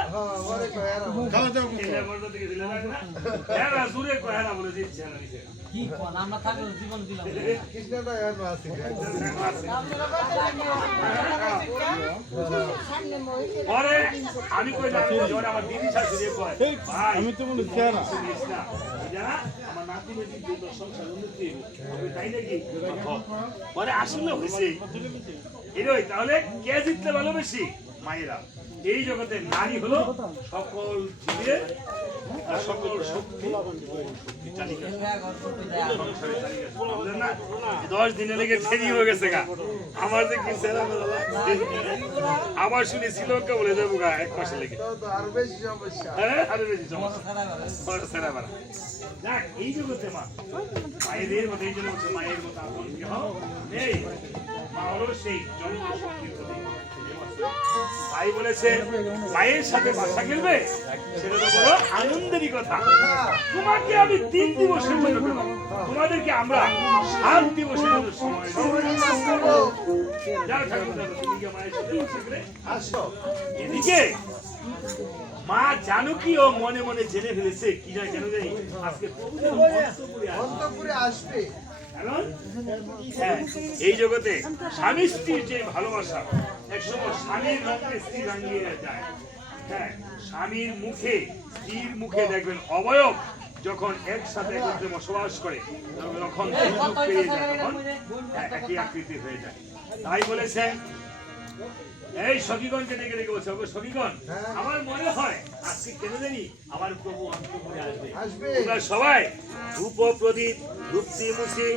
জুড়ে কয় না বলে জিতছে না নিচে। কি কোন আমরা থাকলে জীবন দিলাম। কৃষ্ণটা এর আছে পরে আমি কই না আমার দিদি শাশুড়ি কয় ভাই আমি তো মনে ছিলাম না শুনিস না এটা আমার নাতি নাতি দুই সংসার উন্নতি হবে তাই নাকি? পরে আসলে হয়েছে এরই, তাহলে কে জিততে ভালো বেশি? মায়েরা। এই জগতে নারী হলো সকল জীবের আর সকল শক্তি চালিকা, সংসারের চালিকা। বুঝলেন না? 10 দিনে লেগে দেরি হয়ে গেছে গা। আমার যে কি সেরা আমার শুনি শ্রীলঙ্কা বলে যাবো গা 1 মাসে লেগে। আর বেশি সমস্যা। হ্যাঁ আরো বেশি সমস্যা। বড় সেরা বাড়া। যাক এই জগতে মা মায়েদের মতো, এই জন্য হচ্ছে মায়ের মতো আপন কেহ নেই। মা হলো সেই জন্ম শক্তির প্রতীক। ভাই বলেছে মায়ের সাথে বাসা খেলবে, সেটা তো বড় আনন্দেরই কথা। তোমাকে আমি 3 দিবসের জন্য দেব, তোমাদেরকে আমরা 7 দিবসের জন্য সময় দেব। যাও ঠাকুর যাও, তুমি কি মায়ের সাথে বাসা খেলে আসো। এদিকে মা জানকী ও মনে মনে জেনে ফেলেছে কি জানি কেন জানি আজকে অন্তপুরে আসবে। কারণ হ্যাঁ এই জগতে স্বামী স্ত্রীর যে ভালোবাসা একসময় স্বামীর মুখে স্ত্রী রাঙিয়ে যায়। হ্যাঁ স্বামীর মুখে স্ত্রীর মুখে দেখবেন অবয়ব যখন একসাথে একত্রে বসবাস করে তখন পেয়ে যায়, তখন একই আকৃতি হয়ে যায়। তাই বলেছে এই সখীগণকে ডেকে ডেকে বলছে, সখীগণ আমার মনে হয় আজকে কেন জানি আমার প্রভু অন্তপুরে আসবে। তোমরা সবাই ধূপ প্রদীপ ধূপতি মুছি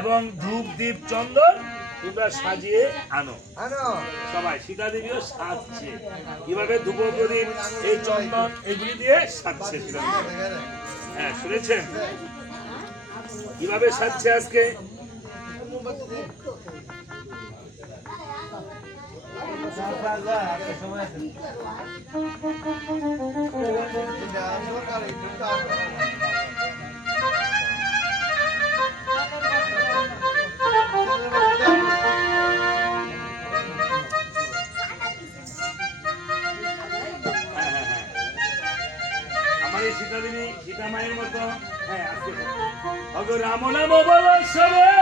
এবং ধূপ দীপ চন্দন তোমরা সাজিয়ে আনো। সবাই সীতা দেবীও সাজছে, কিভাবে ধূপ প্রদীপ এই চন্দন এগুলি দিয়ে সাজছে সীতা দেবী। হ্যাঁ শুনেছেন কিভাবে সাজছে আজকে? সময় আছে সীতা দেবী সীতা মায়ের মতো হ্যাঁ আজকে অগ রাম নাম বল সবে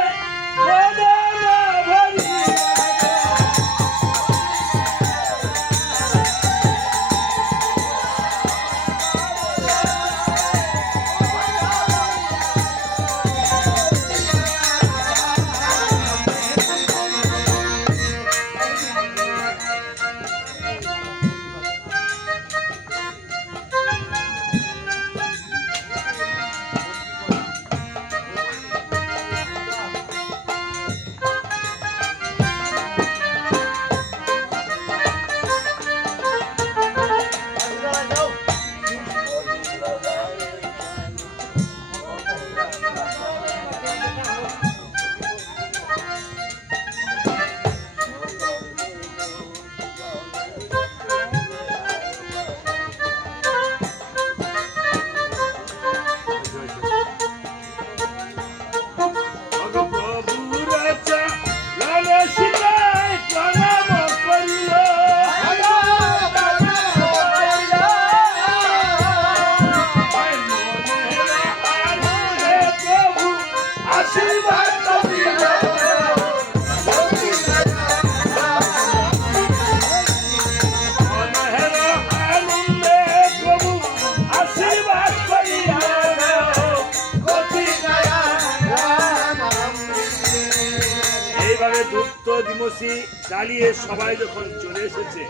চালিয়ে সবাই যখন চলে এসেছে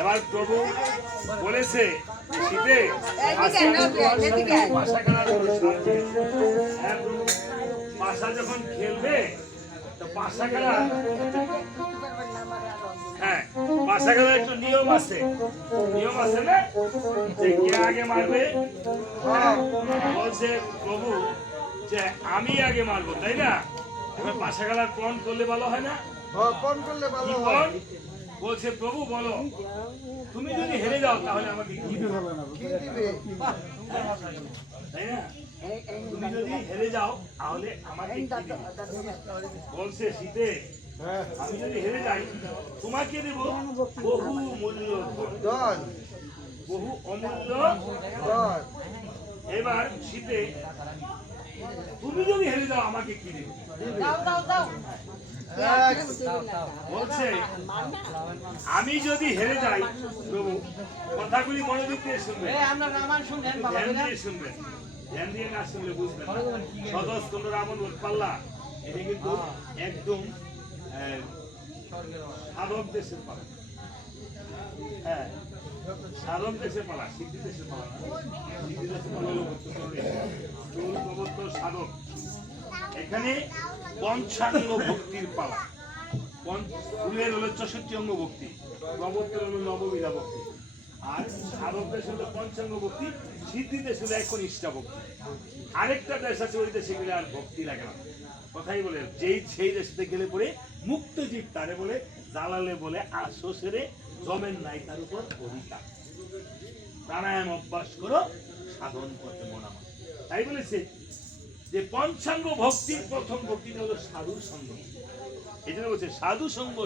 এবার প্রভু বলেছে শীতে পাশা যখন খেলবে তো পাশা খেলা হ্যাঁ পাশা খেলার একটু নিয়ম আছে না যে কে আগে মারবে বলছে প্রভু যে আমি আগে মারবো তাই না এবার পাশা খেলার কোন করলে ভালো হয় না বলছে প্রভু বলো তুমি যদি হেরে যাও তাহলে আমাকে কি দিবে তাই না তুমি যদি হেরে যাও তাহলে আমাকে কি দিবে বলছে শীতে আমি যদি হেরে যাই তোমাকে দেব বহু মূল্য ধন বহু অমূল্য ধন এবার শীতে তুমি যদি হেরে যাও আমাকে কি দিবে বলছে আমি যদি হেরে যাই প্রভু কথাগুলি মনোযোগ দিয়ে শুনবেন ধ্যান দিয়ে শুনবেন ধ্যান দিয়ে না শুনলে বুঝবেন সদস্য রাবণ পাল্লা এটা কিন্তু একদম সাধক দেশের পালা হ্যাঁ সাধক দেশের পালা সিদ্ধি দেশের পালা সিদ্ধি দেশের পালা হলো সাধক এখানে পঞ্চাঙ্গ ভক্তির পালা ফুলের হলো 64 অঙ্গ ভক্তি প্রবর্তন হলো নববিধা ভক্তি আর সাধক দেশ হলো পঞ্চাঙ্গ ভক্তি সিদ্ধি দেশ হলো একনিষ্ঠা ভক্তি আরেকটা দেশ আছে ওই দেশে গেলে আর ভক্তি লাগে না কথাই বলে সেই দেশে গেলে পরে মুক্ত জীব তারে বলে জালালে বলে আসো সেরে জমেন নাই তার উপর অধিকার প্রাণায়াম অভ্যাস করো সাধন করতে মনা তাই বলেছে যে পঞ্চাঙ্গ ভক্তির প্রথম ভক্তিটা হলো সাধু সঙ্গ এই জন্য বলছে সাধু সঙ্গ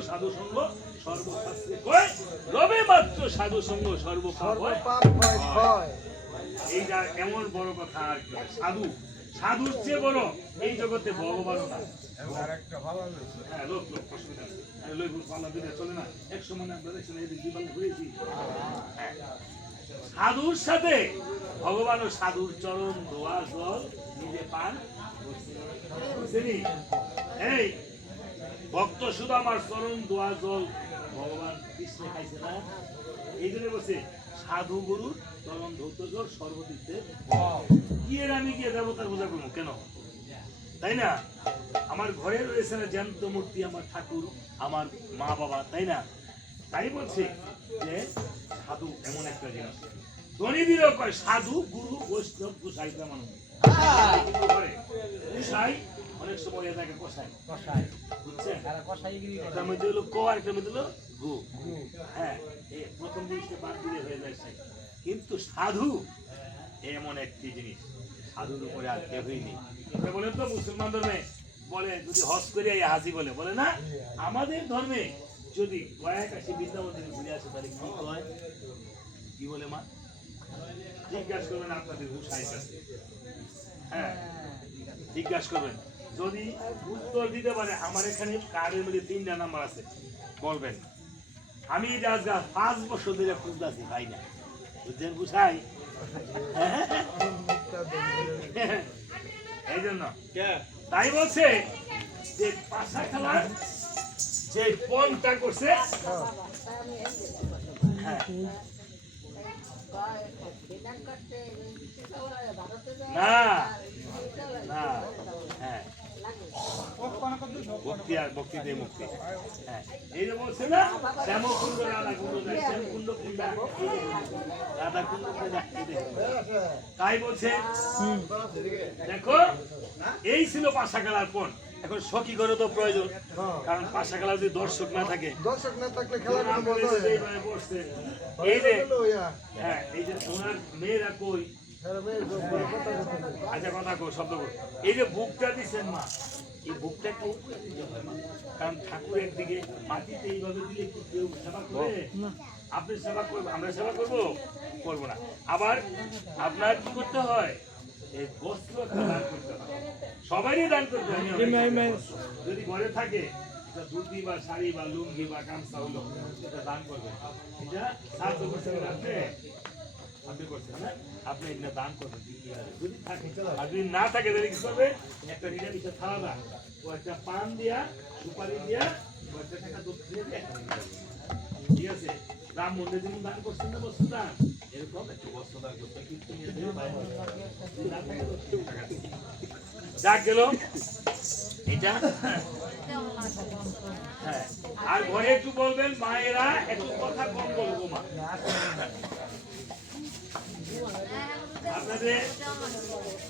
সর্বশাস্ত্রে কয় রবে মাত্র সাধু সঙ্গ সর্বপাপ হয় এইটা এমন বড় কথা আর কি সাধুর চেয়ে বড় এই জগতে ভগবান না হ্যাঁ লোক অসুবিধা চলে না এক সময় সাধুর সাথে ভগবান ও সাধুর চরণ দোয়া জল নিজে পান বুঝলি এই ভক্ত শুধু আমার চরণ দোয়া জল ভগবান কৃষ্ণ খাইছে না এই জন্য বলছে সাধু গুরুর চরণ ধৌত জল সর্বতীর্থের গিয়ে আমি গিয়ে দেবতার পূজা করবো কেন তাই না আমার ঘরে রয়েছে না জ্যান্ত মূর্তি আমার ঠাকুর আমার মা বাবা তাই না তাই বলছে যে সাধু এমন একটা জিনিস ধনীদিরও কয় সাধু গুরু বৈষ্ণব গোসাই তেমন গোসাই অনেক সময় এটাকে কষাই বুঝছেন এটার মধ্যে হলো ক আর এটার মধ্যে হলো গু হ্যাঁ এই প্রথম জিনিসটা বাদ দিলে হয়ে যায় কিন্তু সাধু এমন একটি জিনিস সাধুর উপরে আর কেউই নেই বলে তো মুসলমান ধর্মে বলে যদি হজ করে হাজি বলে না আমাদের ধর্মে যদি কয়েক আসি বৃন্দাবন থেকে ঘুরে আসে তাহলে কি হয় কি বলে মা জিজ্ঞাসা করবেন আপনাদের হুসাইন কাছে। হ্যাঁ, জিজ্ঞাসা করবেন। যদি উত্তর দিতে পারে, আমার এখানে কার্ডের মধ্যে 3টা নাম্বার আছে, বলবেন। আমি এটা আজ 5 বছর ধরে খুঁজতেছি, ভাই না, বুঝছেন হুসাইন? এই জন্য তাই বলছে যে পাশা খেলার যে পণটা করছে, হ্যাঁ, না না, হ্যাঁ, ভক্তি আর ভক্তি দিয়ে মুক্তি। হ্যাঁ, এই যে বলছে না, শ্যামকুণ্ড রাধা কুণ্ড যায়, শ্যামকুণ্ড কুণ্ডা রাধা কুণ্ড যায়, তাই বলছে। দেখো, এই ছিল পাশা খেলার পণ। এখন সখী করে তো প্রয়োজন, কারণ পাশা খেলা যদি দর্শক না থাকে, দর্শক না থাকলে খেলার কোনো মজা হয় না। এই যে, হলো ইয়া, হ্যাঁ, এই যে ওনার মেয়েরা কই, হ্যাঁ, মেয়ের বউ, বড় কথা কথা। আচ্ছা কথা কো, শব্দ কো, এই যে বুকটা দিচ্ছেন মা, এই বুকটা একটু উপরে দিতে হয় মা, কারণ ঠাকুরের দিকে মাটিতে এইভাবে দিলে কি কেউ সেবা করবে? আপনি সেবা করবেন, আমরা সেবা করবো? করবো না। আবার আপনার কি করতে হয়, এই বস্ত্র দান করতে হয়, সবারই দান করতে হয়। যদি ঘরে থাকে এটা ধুতি বা শাড়ি বা লুঙ্গি বা গামছা হলো, এটা দান করবেন। এটা সাহায্য করছেন আপনি করছেন না, আপনি এটা দান করবেন। যদি থাকে, আর যদি না থাকে তাহলে কি করবে, একটা নিরামিষ থালা ও একটা পান দিয়া, সুপারি দিয়া, ও একটা টাকা দুধ দিয়ে দিয়ে একটা নিয়ে যাবে। ঠিক আছে? রাম মন্দির যেমন দান করছেন না বস্ত্র দান, এরকম একটা বস্ত্র দান করতে কিন্তু নিয়ে যাবে বাইরে। যদি না থাকে তো কেউ টাকা দিবে। যাক গেল এটা। হ্যাঁ, আর ঘরে একটু বলবেন মায়েরা একটু কথা কম বলবো মা। আপনাদের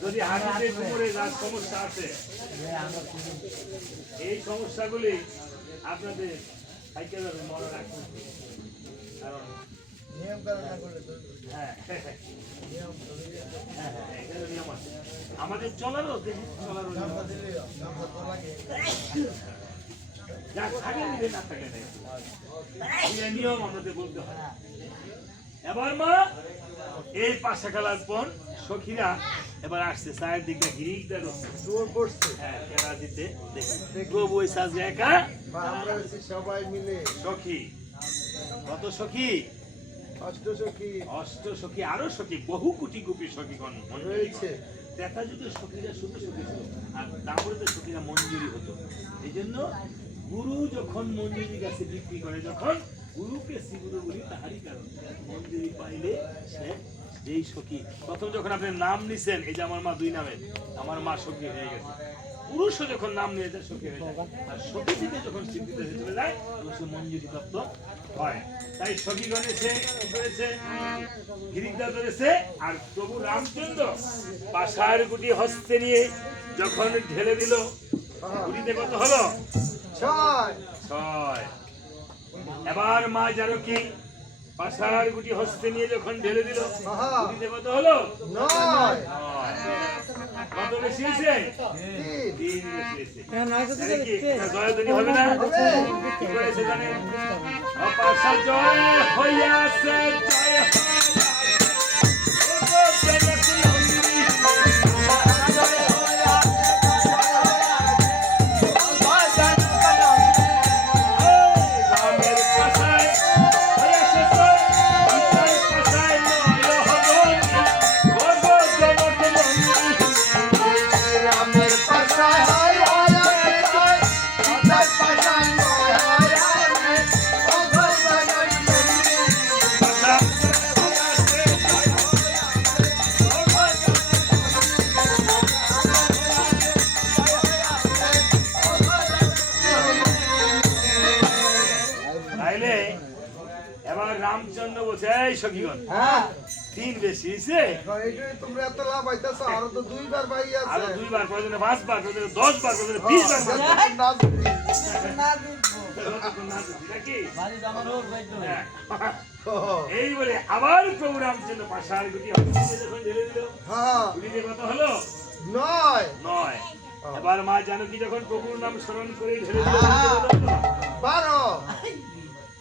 যদি হাঁটুতে কোমরে যা সমস্যা আছে, এই সমস্যাগুলি আপনাদের থাইকে যাবে মনে রাখুন। কারণ নিয়ম কানুন না করলে তো হ্যাঁ, নিয়ম তো হ্যাঁ, এখানে নিয়ম আছে আমাদের চলারও, দেখি চলারও নিয়ম নাম্বার আছে। দিলে নাম্বার তো লাগে। যা থাকে নিলে না থাকে না, এই নিয়ম আমাদের বলতে হয়। এবার মা এই পাশা খেলার পর সখীরা এবার আসছে চায়ের দিকে গিরিকদার জোর করছে হ্যাঁ খেলা দিতে দেখি প্রভু ওই সাজে একা বা আমরা হচ্ছি সবাই মিলে সখী, কত সখী, অষ্ট সখী, আরো সখী, বহু কোটি কোটি সখীগণ রয়েছে। দেখা যদি সখীরা শুধু সখী ছিল, আর তারপরে তো সখীরা মঞ্জুরি হতো। এই জন্য গুরু যখন মঞ্জুরি গাছে বিক্রি করে, যখন গুরুকে শ্রীগুরু বলি তাহারই কারণ, মঞ্জুরি পাইলে সে যেই সখী। প্রথম যখন আপনি নাম নিছেন, এই যে আমার মা 2 নামের, আমার মা সখী হয়ে গেছে। পুরুষও যখন নাম নিয়ে যায় সখী হয়ে যায়, আর সখী থেকে যখন স্বীকৃতি চলে যায় তখন সে মঞ্জুরি প্রাপ্ত হয়। তাই সখীগণ এসে কি করেছে, গিরিকদার ধরেছে। আর প্রভু রামচন্দ্র পাশার গুটি হস্তে নিয়ে যখন ঢেলে দিল, গুটিতে কত হলো? 6। এবার মা জানকী পাশার গুটি হস্তে নিয়ে যখন ঢেলে দিল, গুটিতে কত হলো? 9 কত বেশি হয়েছে? 3 বেশি হয়েছে। তাহলে কি জয়ধ্বনি হবে না? কি করেছে জানেন? পাশা জয় হইয়াছে, জয় রামচন্দ্র বলছে, এই সখীগণ, হ্যাঁ 3 বেশি হয়েছে, এইটাই তোমরা এত লাভ পাইতাছো, আরো তো 2 বার ভাই আছে, আরো 2 বার, প্রয়োজনে 5 বার, প্রয়োজনে 10 বার, প্রয়োজনে 20 বার, এই বলে আবার প্রভু রামচন্দ্র পাশার গুটি হস্তে যখন ঢেলে দিল, গুটিতে কত হলো? 9। এবার মা জানকী যখন প্রভুর নাম স্মরণ করে ঢেলে দিল, 12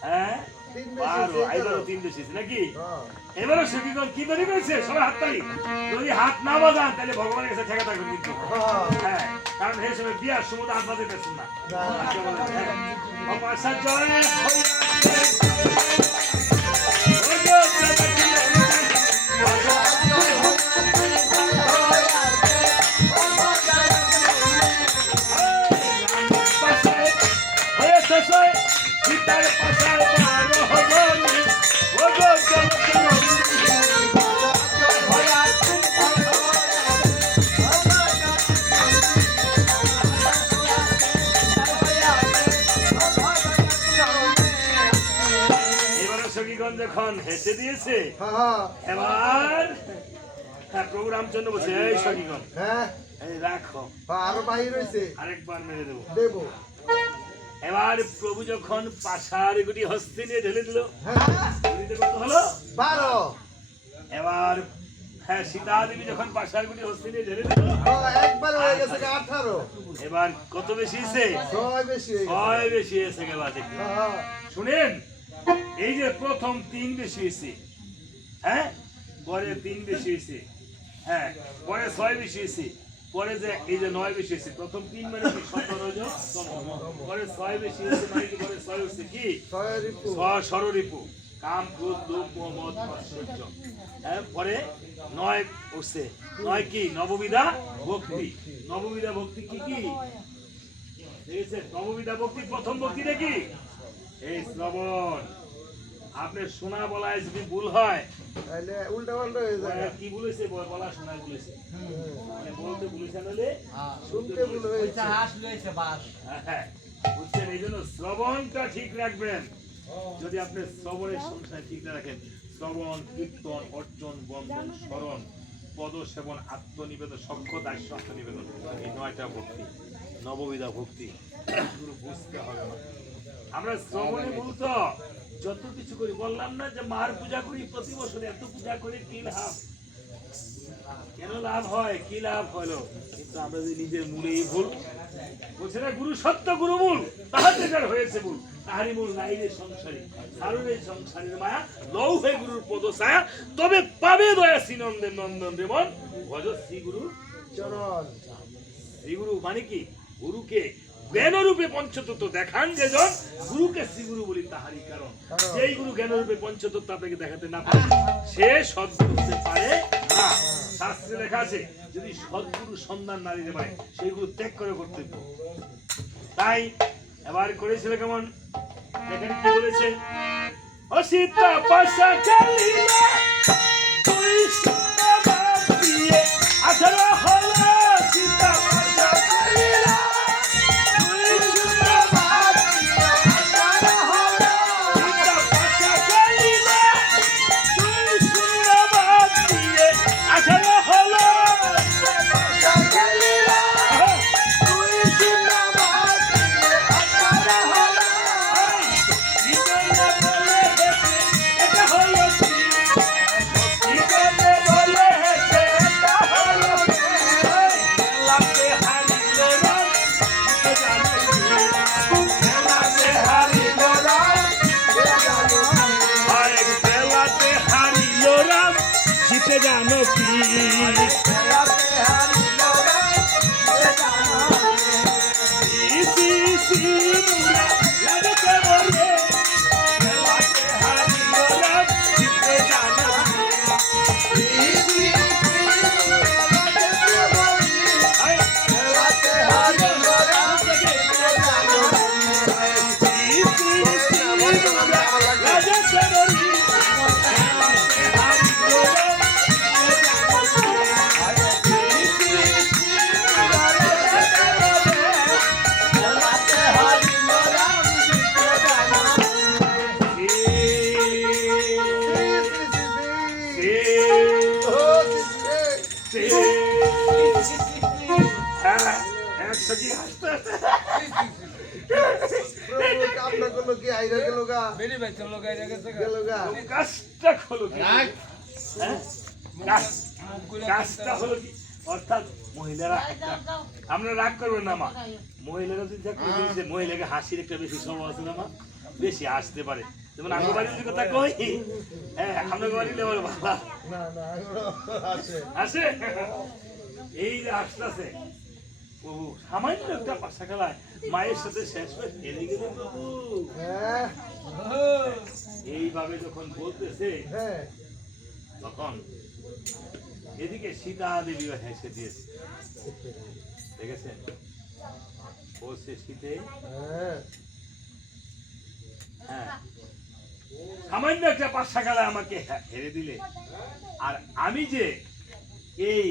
হ্যাঁ 3 বেশি 12 এবারও 3 বেশি নাকি? হ্যাঁ এবারও সখীগণ কি তৈরি করেছে? সবাই হাততালি। যদি হাত না বাজান তাহলে ভগবানের কাছে ঠেকা থাকবেন কিন্তু। হ্যাঁ, কারণ এই সময় বিয়ার সময় হাত বাজাইতেছেন না। আমার জয় সীতার পাশায় বারো হবনি ও গো সখীগণ যখন হেসে দিয়েছে হ্যাঁ এবার হ্যাঁ প্রভু রামচন্দ্র বলছে এই সখীগণ হ্যাঁ এই রাখো আরো বাহির হইছে আরেকবার মেরে দেবো দেব এবার প্রভু যখন পাশার গুটি হস্তে নিয়ে ঢেলে দিল হ্যাঁ গুটিতে কত হলো 12 এবার হ্যাঁ সীতা দেবী যখন পাশার গুটি হস্তে নিয়ে ঢেলে দিল একবার হয়ে গেছে 18 এবার কত বেশি হয়েছে 6 বেশি হয়ে গেছে 6 বেশি হয়েছে গেল দেখুন হ্যাঁ শুনেন এই যে প্রথম 3 বেশি হয়েছে হ্যাঁ পরে 3 বেশি হয়েছে হ্যাঁ পরে 6 বেশি হয়েছে পরে যে এই যে 9 বেশি হয়েছে প্রথম 3 মানে কি 17 জন পরে 6 বেশি হয়েছে মানে কি পরে 6 হচ্ছে কি 6 রিপু ষড়রিপু কাম ক্রোধ লোভ মোহ মদ মাৎসর্য হ্যাঁ পরে 9 উঠছে 9 কি নববিধা ভক্তি নববিধা ভক্তি কি কি দেখেছেন নববিধা ভক্তি প্রথম ভক্তি নাকি এই শ্রবণ আপনার শোনা বলায় যদি ভুল হয় তাহলে উল্টা পাল্টা হয়ে যায় কি বলেছে বলা শোনা বলেছে মানে বলতে বলেছে নালে শুনতে ভুল হয়েছে ওইটা হাঁস লইছে বাস হ্যাঁ বুঝছেন এই জন্য শ্রবণটা ঠিক রাখবেন যদি আপনি শ্রবণের সংখ্যা ঠিক না রাখেন শ্রবণ কীর্তন অর্জন বন্ধন স্মরণ পদ সেবন আত্মনিবেদন সখ্য দাস্য আত্মনিবেদন এই 9টা ভক্তি নববিধা ভক্তি এগুলো বুঝতে হবে না আমরা শ্রবণে মূলত যত কিছু করি বললাম না যে মার পূজা করি প্রতি বছর এত পূজা করি কি লাভ কেন লাভ হয় কি লাভ হলো কিন্তু আমরা যদি নিজের মূলেই ভুল বলছে না গুরু সত্য গুরু মূল তাহাতে যার হয়েছে মূল তাহারি মূল নাই রে সংসারী কারণ এই সংসারের মায়া লৌ হয়ে গুরুর পদ ছায়া তবে পাবে দয়া শ্রীনন্দের নন্দন রেমন ভজ শ্রী গুরু চরণ শ্রী গুরু মানে কি গুরুকে জ্ঞানরূপে পঞ্চতত্ত্ব দেখান যেজন গুরুকে শ্রীগুরু বলি তাহারই কারণ যেই গুরু জ্ঞানরূপে পঞ্চতত্ত্ব আপনাকে দেখাতে না পারে সে সদ্গুরু হতে পারে না শাস্ত্রে লেখা আছে যদি সদ্গুরু সন্ধান না দিতে পারে সেই গুরু ত্যাগ করে কর্তব্য তাই এবার করেছিল কেমন দেখেন কি বলেছে ও সীতা পাশা চালিলা তুই সুন্দর বাপ দিয়ে 18 হলো সীতা পাশা চালিলা জানো কি অর্থাৎ মহিলারা আমরা রাগ করবেন না মা মহিলারা যদি মহিলাকে হাসির একটা বেশি স্বভাব আছে না মা বেশি আসতে পারে যেমন আমার বাড়ির যে কথা কই, হ্যাঁ আপনার বাড়ি লেবার ভালো না না এগুলো আছে আসে, এই যে আসতেছে প্রভু সামান্য একটা পাশা খেলায় মায়ের সাথে শেষ হয়ে হেরে গেলে প্রভু। হ্যাঁ এইভাবে যখন বলতেছে হ্যাঁ তখন এদিকে সীতা দেবীও হেসে দিয়েছে, দেখেছেন বলছে শীতে, হ্যাঁ হ্যাঁ সামান্য একটা পাশা খেলায় আমাকে হেরে দিলে, আর আমি যে এই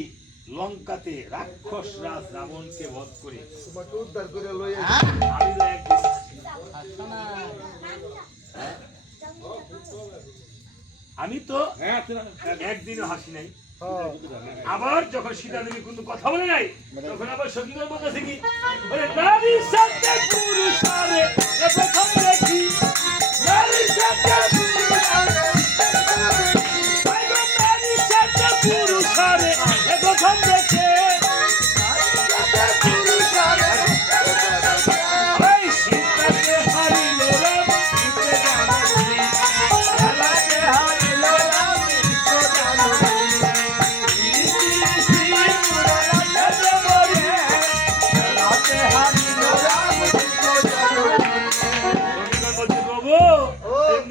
লঙ্কাতে রাক্ষস রাজ রাবণকে বধ করি, তোমাকে উদ্ধার করে লই আমি তো একদিন আসো না। আমি তো একদিনও হাসি নাই। হ্যাঁ আবার যখন সীতা দেবী কিন্তু কথা বলে নাই, তখন আবার সখীগণ বলতেছে কি, বলে নারীর সাথে পুরুষারে এ প্রথম দেখি, নারীর সাথে পুরুষারে, নারীর সাথে পুরুষারে এ প্রথম দেখে, ওই সীতাকে হারিল রাম, সীতে জানকী, সীতাকে হারিল রাম, সীতে জানকী।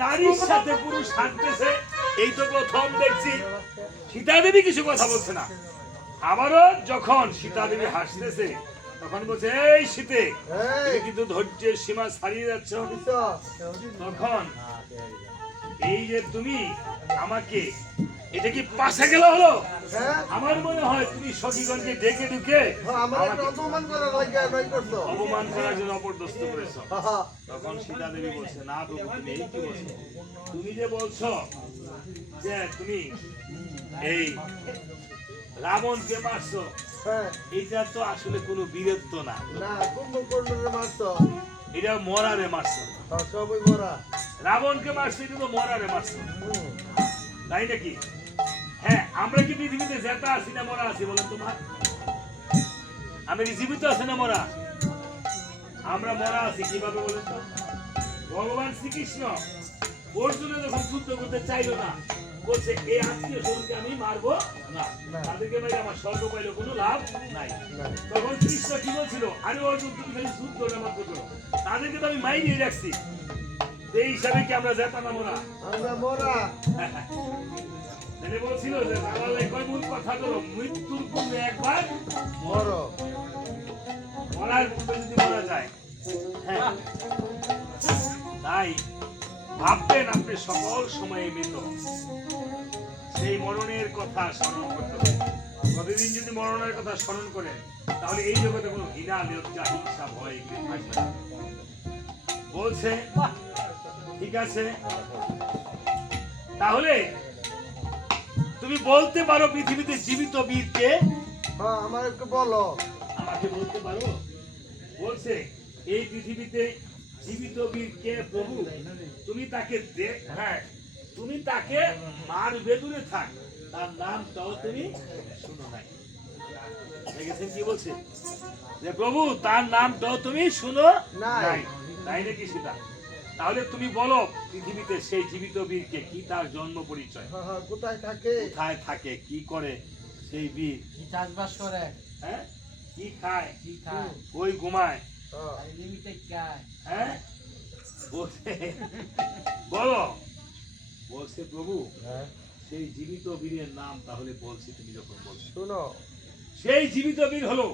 নারীর সাথে পুরুষ হাঁটতেছে, এই তো প্রথম দেখছি। সীতা দেবী কিছু কথা বলছে না। আবারও যখন সীতা দেবী হাসতেছে, তখন বলছে এই শীতে তুমি কিন্তু ধৈর্যের সীমা ছাড়িয়ে যাচ্ছ। তখন এই যে তুমি আমাকে, এটা কি পাশে গেল হলো? হ্যাঁ আমার মনে হয় তুমি সখীগণকে ডেকে ঢুকে আমার একটা অপমান করার লাগে নাই করছো অপমান করার জন্য অপদস্থ করেছো। হ্যাঁ তখন সীতা দেবী বলছে, না প্রভু তুমি এই কি বলছো? তুমি যে বলছো যে তুমি এই রাবণকে মারছো, হ্যাঁ এটা তো আসলে কোনো বীরত্ব না, না কুম্ভকর্ণরে মারছো এটা মরারে মারছো। সবই মরা রাবণকে মারছো, এটা তো মরারে মারছো, তাই নাকি? হ্যাঁ, আমরা কি পৃথিবীতে জেতা আছি না মরা আছি বলেন তোমার? আমরা কি জীবিত আছি না মরা? আমরা মরা আছি কিভাবে বলেন তো? ভগবান শ্রীকৃষ্ণ অর্জুনে যখন যুদ্ধ করতে চাইলো না, বলছে এই আত্মীয় স্বজনকে আমি মারবো না, তাদেরকে মেরে আমার স্বর্গ পাইলে কোনো লাভ নাই। তখন কৃষ্ণ কি বলছিল, আরে অর্জুন তুমি খালি যুদ্ধ মাত্র করো, তাদেরকে তো আমি মাইরিয়ে রাখছি, এই হিসাবে কি আমরা জেতা না মরা? আমরা মরা তাহলে বলছিল যে বাংলায় কয় মূল কথা হলো, মৃত্যুর পূর্বে একবার মরো মরার পূর্বে যদি মারা যায়। হ্যাঁ, তাই ভাববেন আপনি সকল সময়ে মৃত, সেই মরণের কথা স্মরণ করতে হবে। প্রতিদিন যদি মরণের কথা স্মরণ করেন, তাহলে এই জগতে কোনো ঘৃণা, লজ্জা, হিংসা, ভয় এগুলো থাকবে না। বলছে ঠিক আছে, তাহলে তুমি বলতে পারো পৃথিবীতে জীবিত বীরকে? হ্যাঁ আমার একটু বলো আমাকে বলতে পারো? বলছে এই পৃথিবীতে জীবিত বীর কে প্রভু? তুমি তাকে হ্যাঁ তুমি তাকে মারবে, দূরে থাক, তার নামটাও তুমি শুনো নাই। দেখেছেন কি বলছে, যে প্রভু তার নামটাও তুমি শুনো নাই, তাই নাকি সীতা? তাহলে তুমি বলো পৃথিবীতে সেই জীবিত বীরকে, কি তার জন্ম পরিচয়, কোথায় থাকে, কোথায় থাকে, কি করে সেই বীর, কি চাষবাস করে, হ্যাঁ কি খায়, কি খায়, ওই ঘুমায়, লিমিটেড খায়, হ্যাঁ বলছে বলো। বলছে প্রভু সেই জীবিত বীরের নাম তাহলে বলছি, তুমি যখন বলছো শুনো, সেই জীবিত বীর হলো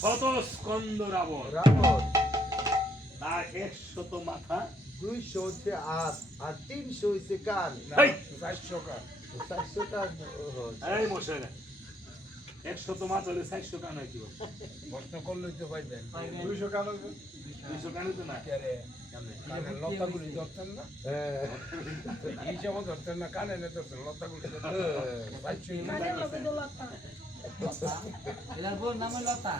শতস্কন্দ রাবণ। রাবণ তার 100 মাথা, 200 হচ্ছে হাত আর 300 হচ্ছে কান, এই, 400 কান, 400 কান এই মশাই 100 মাথা হলে 400 কান হয় কি বল? প্রশ্ন করলেই তো পাইবেন। 200 কান হবে 200 কানই তো না, আরে, কেমনে? কানে লতাগুলি ধরতেন না? হ্যাঁ হিসাবও ধরতেন না, কানে না ধরতেন, লতাগুলি ধরতেন। পাইছই না। এটার বোন নাম হলো লতা।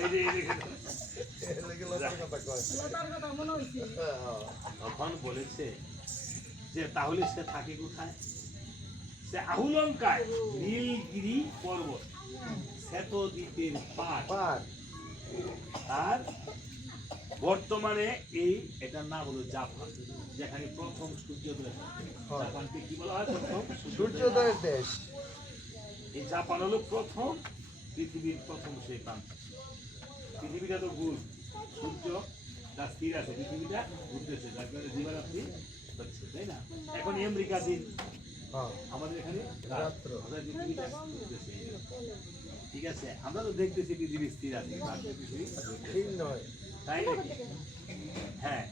এই যে, এই যে, এলাকে লতার কথা কয় তখন বলেছে যে তাহলে সে থাকে কোথায়? সে আহুলঙ্কায় নীলগিরি পর্বত, শ্বেতদ্বীপের পার, পার তার বর্তমানে এটার নাম হলো জাপান, যেখানে প্রথম সূর্যোদয় হয়। জাপানকে কি বলা হয়? প্রথম সূর্যোদয়ের দেশ। এই জাপান হলো প্রথম পৃথিবীর প্রথম সেই প্রান্ত। পৃথিবীটা তো গোল, সূর্য যা স্থির আছে, পৃথিবীটা ঘুরতেছে, যার কারণে দিবারাত্রি হচ্ছে, তাই না? এখন আমেরিকা দিন, হ্যাঁ, আমাদের এখানে রাত্র। আমাদের পৃথিবীটা ঘুরতেছে। ঠিক আছে, আমরা তো দেখতেছি পৃথিবী স্থির আছে, কিন্তু আসলে পৃথিবী ঘুরতেছে। ঠিক নয়। তাই নাকি? হ্যাঁ,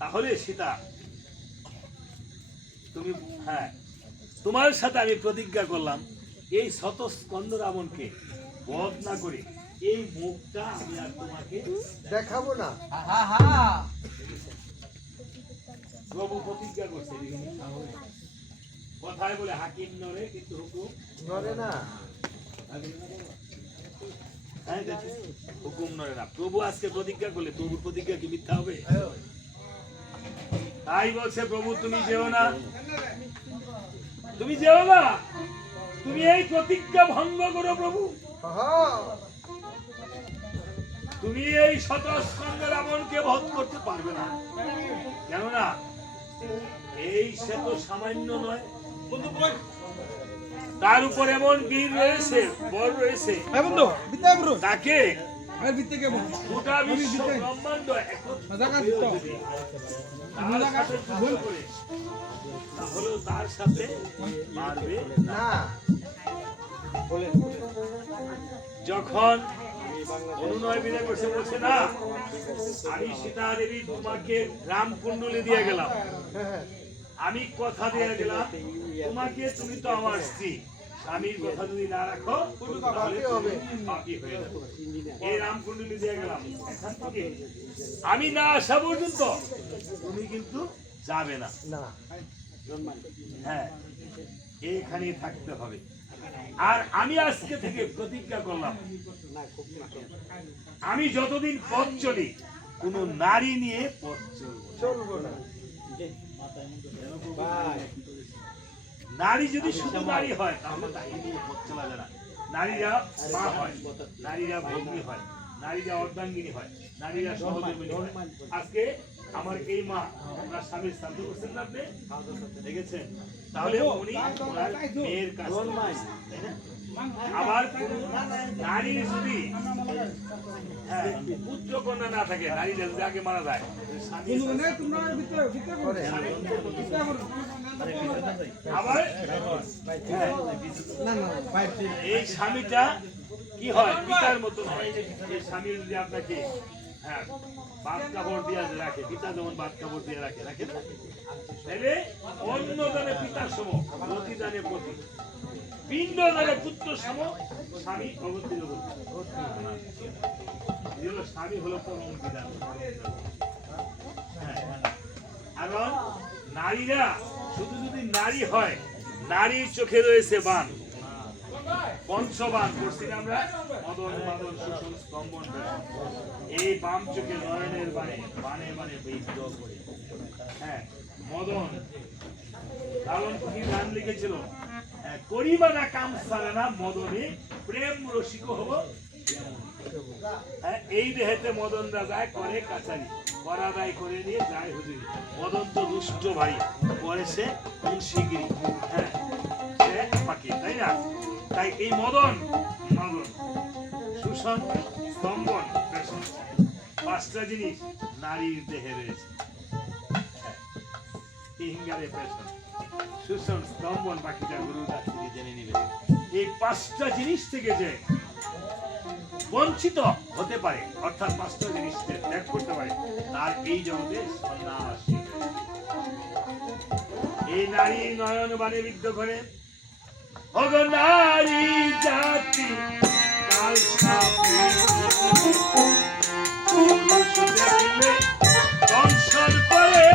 তাহলে সীতা তুমি, হ্যাঁ, তোমার সাথে আমি প্রতিজ্ঞা করলাম এই শত স্কন্দ রাবণকে বধ না করে এই মুখটা আমি আর তোমাকে দেখাবো না। হা হা হা। প্রভু প্রতিজ্ঞা করছে। এদিকে মিথ্যা হবে না। কথায় বলে হাকিম নরে কিন্তু হুকুম নড়ে না। হ্যাঁ, দেখি, হুকুম নরে না। প্রভু আজকে প্রতিজ্ঞা করলে প্রভুর প্রতিজ্ঞা কি মিথ্যা হবে? তাই বলছে প্রভু, তুমি যেও না, তুমি যেও না, তুমি এই প্রতিজ্ঞা ভঙ্গ করো প্রভু। হ্যাঁ, তুমি এই শতস্কন্ধ রাবণকে বধ করতে পারবে না, কেননা এই সে তো সামান্য নয়, তার উপর এমন বীর রয়েছে, বর রয়েছে, তাকে গোটা বিশ্ব ব্রহ্মাণ্ড একত্রিত যদি তার সাথে যুদ্ধ করে, তাহলেও তার সাথে পারবে না। না। যখন অনুনয় বিনয় করছে, বলছে না, আমি সীতা দেবী তোমাকে রামকুণ্ডলী দিয়ে গেলাম, হ্যাঁ, আমি কথা দিয়ে গেলাম তোমাকে, তুমি তো আমার স্ত্রী, স্বামীর কথা যদি না রাখো তাহলে তুমি পাপী হয়ে যাবে। এই রামকুণ্ডলী দিয়ে গেলাম, এখান থেকে আমি না আসা পর্যন্ত তুমি কিন্তু যাবে না। না। হ্যাঁ, এইখানেই থাকতে হবে। আর আমি আজকে থেকে প্রতিজ্ঞা করলাম, আমি যতদিন পথ চলি কোন নারী নিয়ে পথ চলবো না। নারী যদি শুধু নারী হয় তাহলে তাকে নিয়ে পথ চলা যায় না। নারীরা মা হয়, নারীরা ভগ্নী হয়, নারীরা অর্ধাঙ্গিনী হয়, নারীরা সহধর্মিণী হয়। আজকে আমার এই মা ওনার স্বামীর শ্রাদ্ধ করছেন না, আপনি দেখেছেন? তাহলে উনি ওনার মেয়ের কাছে, তাই না? আবার কোন নারী যদি পুত্র কন্যা না থাকে, নারীরা যদি আগে মারা যায়, আবার এই স্বামীটা কি হয়? পিতার মতন হয়। এই স্বামী যদি আপনাকে ভাত কাপড় দিয়ে রাখে, পিতা যেমন ভাত কাপড় দিয়ে রাখে, রাখে না? তাহলে অন্য দানে পিতার সম, প্রতিদানে প্রতি, পিণ্ড দানে পুত্র সম, স্বামী অবতীর্ণ করতে। স্বামী হলো পরম বিধান। কারণ নারীরা শুধু যদি নারী হয়, নারীর চোখে রয়েছে বান, পঞ্চবান করছি না আমরা, মদন মাদন শোষণ স্তম্ভন। এই বাম চোখে নয়নের বানে বানে বানে বিদ্রোহ করে। হ্যাঁ, মদন লালন ফকির গান লিখেছিল, করিবা না কাম সারে না মদনে, প্রেম রসিক হব। এই দেহেতে মদন রাজায় করে কাছারি, করা দায় করে নিয়ে যায় হুজুরি। মদন তো দুষ্ট ভাই, পরে সে মুন্সিগিরি, হ্যাঁ সে পাখি, তাই না? তাই এই মদন মদন শোষণ স্তম্ভন পেশন, পাঁচটা জিনিস নারীর দেহে রয়েছে। হিঙ্গারে পেশন, শোষণ, স্তম্ভন, বাকিটা গুরুর কাছ থেকে জেনে নিবে। এই পাঁচটা জিনিস থেকে যে বঞ্চিত হতে পারে, অর্থাৎ পাঁচটা জিনিস ত্যাগ করতে পারে, তার এই জগতে সন্ন্যাসী। এই নারী নয়ন বাণে বিদ্ধ করে, ওগো নারী জাতি কাল সাপে, পুরুষ দেখলে দংশন করে।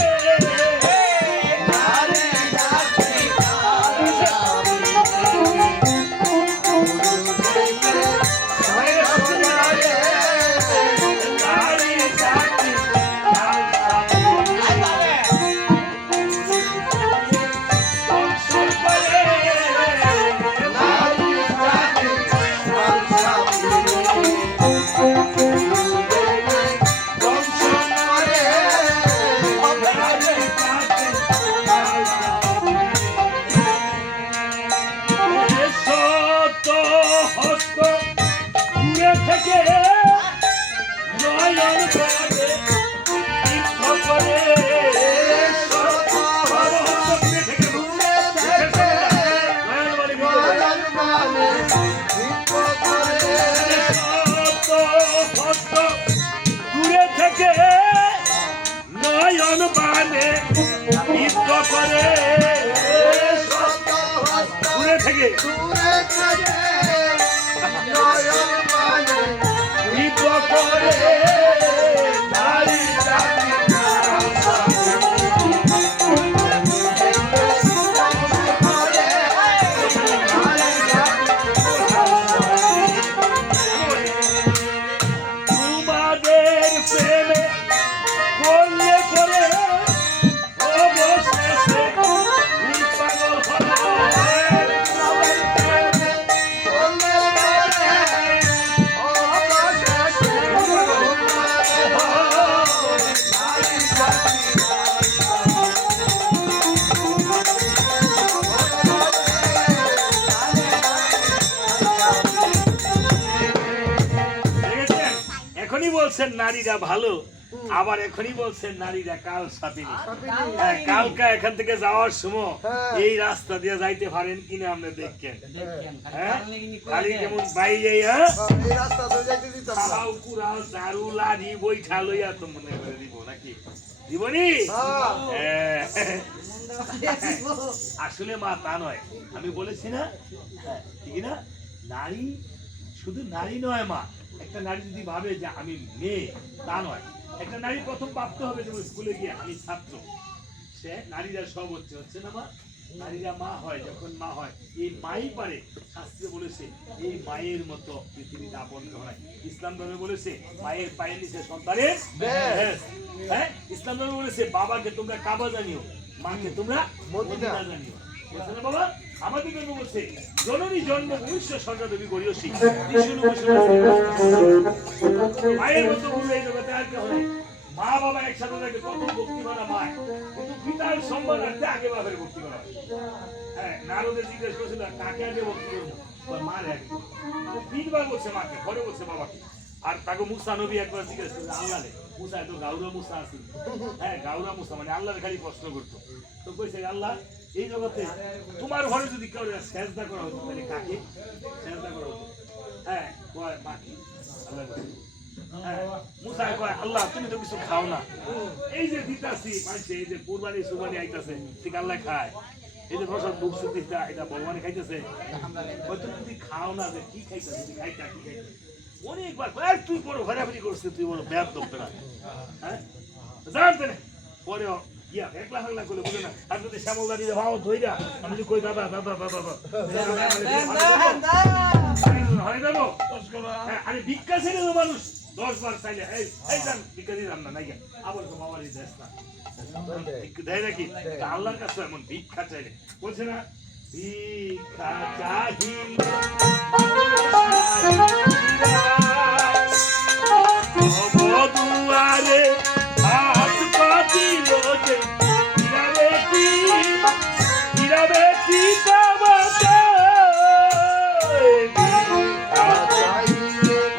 বিদ্ধ করে শত হস্ত দূরে থেকে দূরে থেকে নয়ন মানে বিদ্ধ করে নারী জাতি তোমাদের প্রেমে করলে করে অবশেষে পাগল হয় দেখেছেন? এখনই বলছেন নারীরা ভালো, আবার এখনই বলছেন নারীরা কাল সাথিনী। হ্যাঁ, কালকা এখান থেকে যাওয়ার সময় হ্যাঁ। এই রাস্তা দিয়ে যাইতে পারেন কিনা আপনি দেখেন। দেখেন, খালি হ্যাঁ? কারণে কিন্তু কই খালি দেন। কেমন বাই যাই, হ্যাঁ? এই রাস্তা তো যাইতে দিতাম না। খাও কুড়াও ঝাড়ু লাঠি বইঠা লইয়া তো মনে করে দিব নাকি? দিবনি? হ্যাঁ। হ্যাঁ। আসলে মা তা নয়, আমি বলেছি না, হ্যাঁ, ঠিক না? নারী শুধু নারী নয় মা, একটা নারী যদি ভাবে যে আমি মেয়ে, তা নয়। একটা নারী প্রথম ভাবতে হবে যে স্কুলে গিয়ে আমি ছাত্র। সে নারীরা সব হচ্ছে না মা? নারীরা মা হয়, যখন মা হয় এই মাই পারে। শাস্ত্রে বলেছে এই মায়ের মতো পৃথিবীতে আপন হয়। ইসলাম ধর্মে বলেছে মায়ের পায়ের নিচে সন্তানের বেশ। হ্যাঁ, ইসলাম ধর্মে বলেছে বাবাকে তোমরা কাবা জানিও, মাকে তোমরা মদিনা জানিও। বলছে না বাবা? আমাদের ধর্ম বলছে জননী জন্ম মনুষ্য সর্বদেবী গরিয়সী বিষ্ণু মায়ের মতো গুরু এই জগতে আর কেউ নেই। মা বাবা একসাথে থাকে, কত ভক্তি করা মা, কিন্তু পিতার সম্মানার্থে আগে বাবার ভক্তি করা হয়। হ্যাঁ, নারদে জিজ্ঞেস করেছিল কাকে আগে ভক্তি করবো? মার আগে। তিনবার বলছে মাকে, পরে বলছে বাবাকে। আর তাকে মুসা নবী একবার জিজ্ঞেস করছে আল্লাহ রে, মুসা তো গাউরা মুসা আছে। হ্যাঁ, গাউরা মুসা মানে আল্লাহর খালি প্রশ্ন করতো। তো কইছে আল্লাহ এই জগতে তোমার ঘরে যদি কেউ সেজদা করা হতো তাহলে কাকে সেজদা করা হতো? হ্যাঁ, কয় মাকে। আল্লাহ বলছে, হ্যাঁ, মুসা কয় আল্লাহ তুমি তো কিছু খাও না, এই যে দিতাছি মানছে, এই যে কুরবানি সুবানি আইতাছে ঠিক আল্লাহ খায়, এই যে ফসল বুক সুদিতা এটা ভগবানে খাইতেছে, হয়তো তুমি খাও না, যে কি খাইতেছে তুমি খাইতা কি খাইতা অনেকবার আর তুই বড় ঘোরাঘুরি করছিস, তুই বড় ব্যাপ দপ্তর। হ্যাঁ, জানতে না পরেও ইয়া একলা হাগলা করে বুঝে না। আর যদি শ্যামল দাঁড়ি ভাও ধইরা আমি যদি কই দাদা দাদা দাদা হয় যাবো। হ্যাঁ, আরে ভিক্ষা ছেড়ে দেবো মানুষ 10 বার চাইলে এই যান ভিক্ষা দিলাম না নাই আবার তো বাবারই দেশ না দেয় নাকি? আল্লাহর কাছে এমন ভিক্ষা চাইলে বলছে না ভিক্ষা চাহিলে দুয়ারে হাত পাতিল যে হিরাবে কি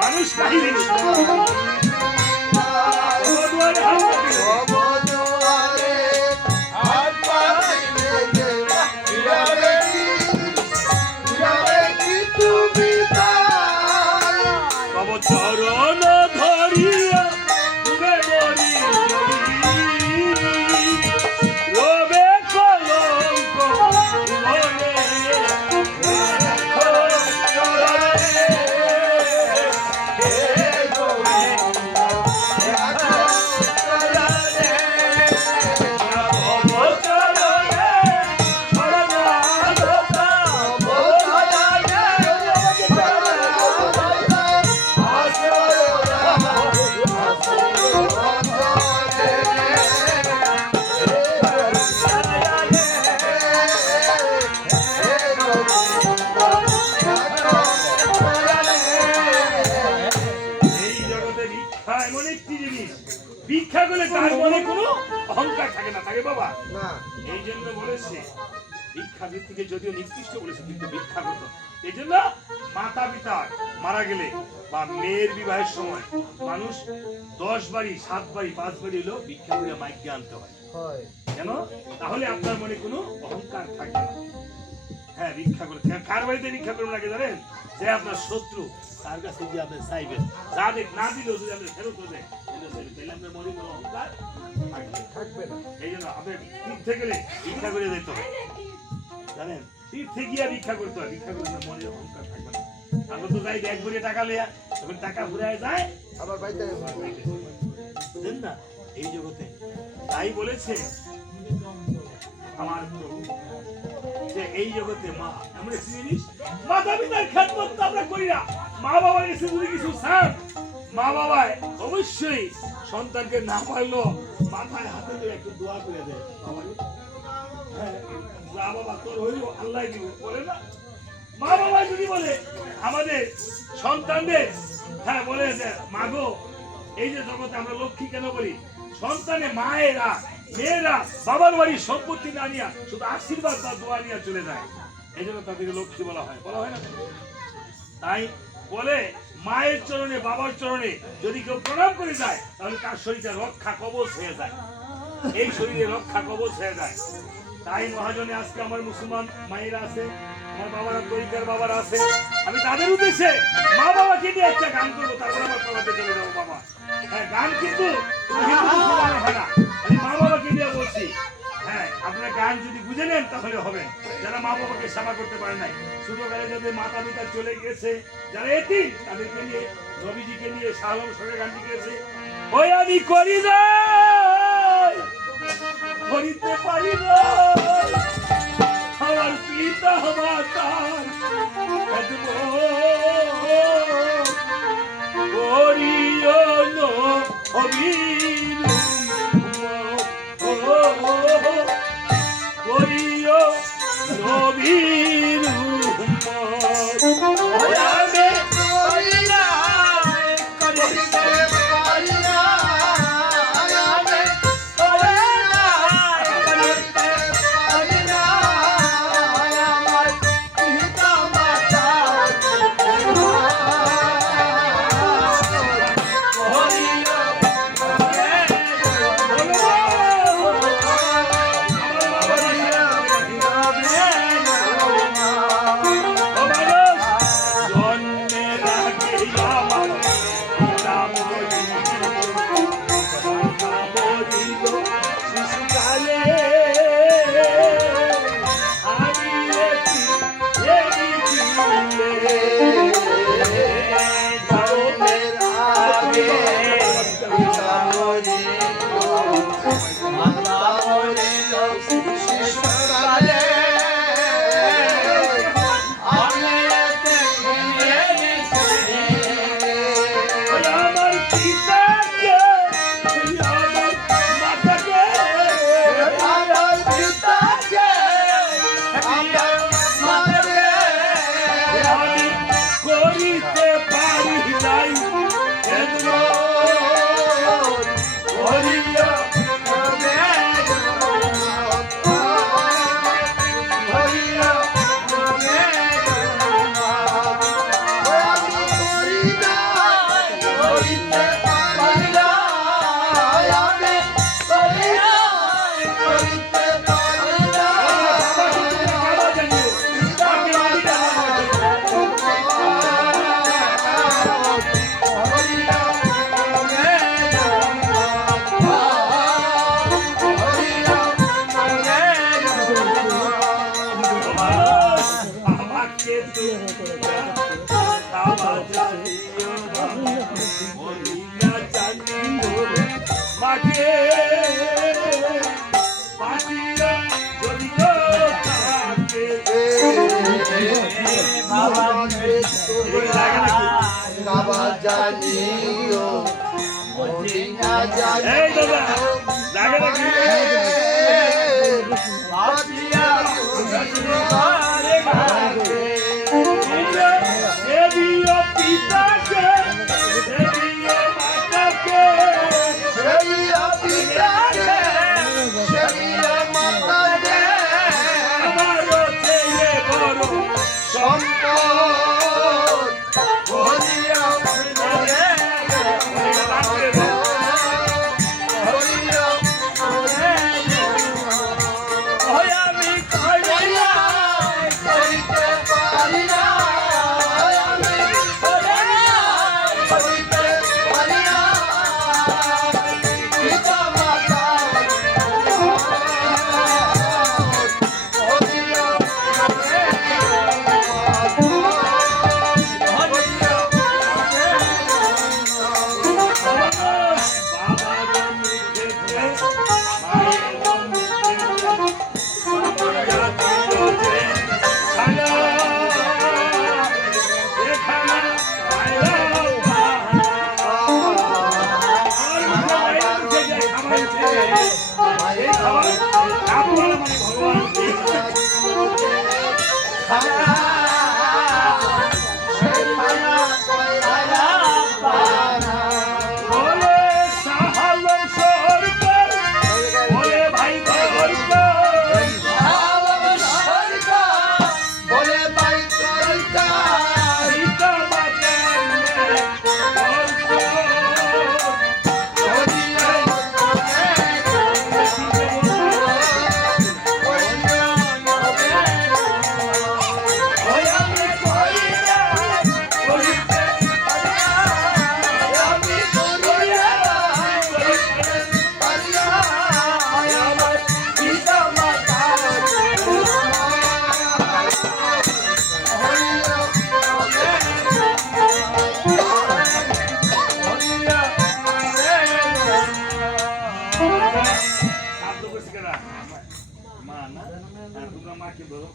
মানুষ কাহিনী দুয়ারে হাত পাতিল তব চরণ ধরিয়া তুমি মরি রবে কলঙ্ক মনে রাখো চরণে হে গোবিন্দ রাখো চরণে তব চরণে শরণাগতা এমন একটি জিনিস ভিক্ষা করলে তার মনে কোনো অহংকার থাকে না, থাকে বাবা? এই জন্য বলেছে ভিক্ষা ভিত্তিকে যদিও নির্দিষ্ট বলেছে কিন্তু ভিক্ষা করতো। এই জন্য মাতা পিতা মারা গেলে বা মেয়ের বিবাহের সময় মানুষ 10 বাড়ি 7 বাড়ি 5 বাড়ি হলো ভিক্ষা করে মাইকে আনতে হয়। কেন? তাহলে আপনার মনে কোনো অহংকার থাকে না। হ্যাঁ, ভিক্ষা করে কার বাড়িতে ভিক্ষা করবেন আগে জানেন? যে আপনার শত্রু তার কাছে গিয়ে আপনি চাইবেন, যা দেখ না দিলেও যদি আপনি ফেরত হয়ে যায় তাহলে আপনার মনে কোনো অহংকার থাকবে না। এই জন্য আপনার তীর্থে গেলে ভিক্ষা করে যেতে হয় জানেন, তীর্থে গিয়ে ভিক্ষা করতে হয়, ভিক্ষা করলে মনে অহংকার থাকবে না। আমরা তো যাই ব্যাগ ভরে টাকা লইয়া, যখন টাকা ফুরায় যায় আবার বাইতে বুঝলেন না এই জগতে। তাই বলেছে আমার প্রভু যে এই জগতে মা এমন একটি জিনিস, মাতা পিতার খেদমত তো আমরা করি না, মা বাবার কাছে যদি কিছু চান, মা বাবা অবশ্যই সন্তানকে না পারলো মাথায় হাতে করে একটু দোয়া করে দেয়, বাবারে হ্যাঁ যা বাবা তোর হইল আল্লাহ দিব বলে না। মা বাবা যদি বলে আমাদের সন্তানদের, হ্যাঁ বলে যে মাগো এই যে জগতে আমরা লক্ষ্মী কেন বলি, সন্তানে মায়েরা মেয়েরা বাবার বাড়ির সম্পত্তি না নিয়ে শুধু আশীর্বাদ বা দোয়া নিয়ে চলে যায়, এই জন্য তাদেরকে লক্ষ্মী বলা হয় না। তাই বলে মায়ের চরণে বাবার চরণে যদি কেউ প্রণাম করে যায় তাহলে তার শরীরে রক্ষা কবচ হয়ে যায়, এই শরীরে রক্ষা কবচ হয়ে যায়। তাই মহাজনে আজকে আমার মুসলমান মায়েরা আছে, আমার বাবারা তরিকার বাবারা আছে, আমি তাদের উদ্দেশ্যে মা বাবাকে নিয়ে একটা গান করবো, তারপর আমার পড়াতে চলে যাবো বাবা। হ্যাঁ গান কিন্তু হিন্দু মুসলমানের হয় না, আমি মা বাবাকে নিয়ে বলছি। হ্যাঁ আপনারা গান যদি বুঝে নেন তাহলে হবে, যারা মা বাবাকে সেবা করতে পারে নাই, ছোটকালে যাদের মাতা পিতা চলে গেছে, যারা এতিম তাদেরকে নিয়ে, নবীজিকে নিয়ে শাহলম সরে গানটি গেছে, ওই আমি করি না করিতে পারি না আমার পিতা মাতার করিও করিও নবীর বাবা জানিও মদিনা এই দাদা জানিও লাগে নাকি বাজিয়া দেবীয় পিতাকে দেবীয় মাতাকে সেবিয়া পিতাকে সেবিয়া মাতাকে আমার ছেলে বড় সম্পদ হরিয়া হরিয়া ভগবান বলে সাহালম সরকার বলে ভাই সরকার বলে ভাই সরকার সীতা মাতার মা না তোমরা মাকে বলো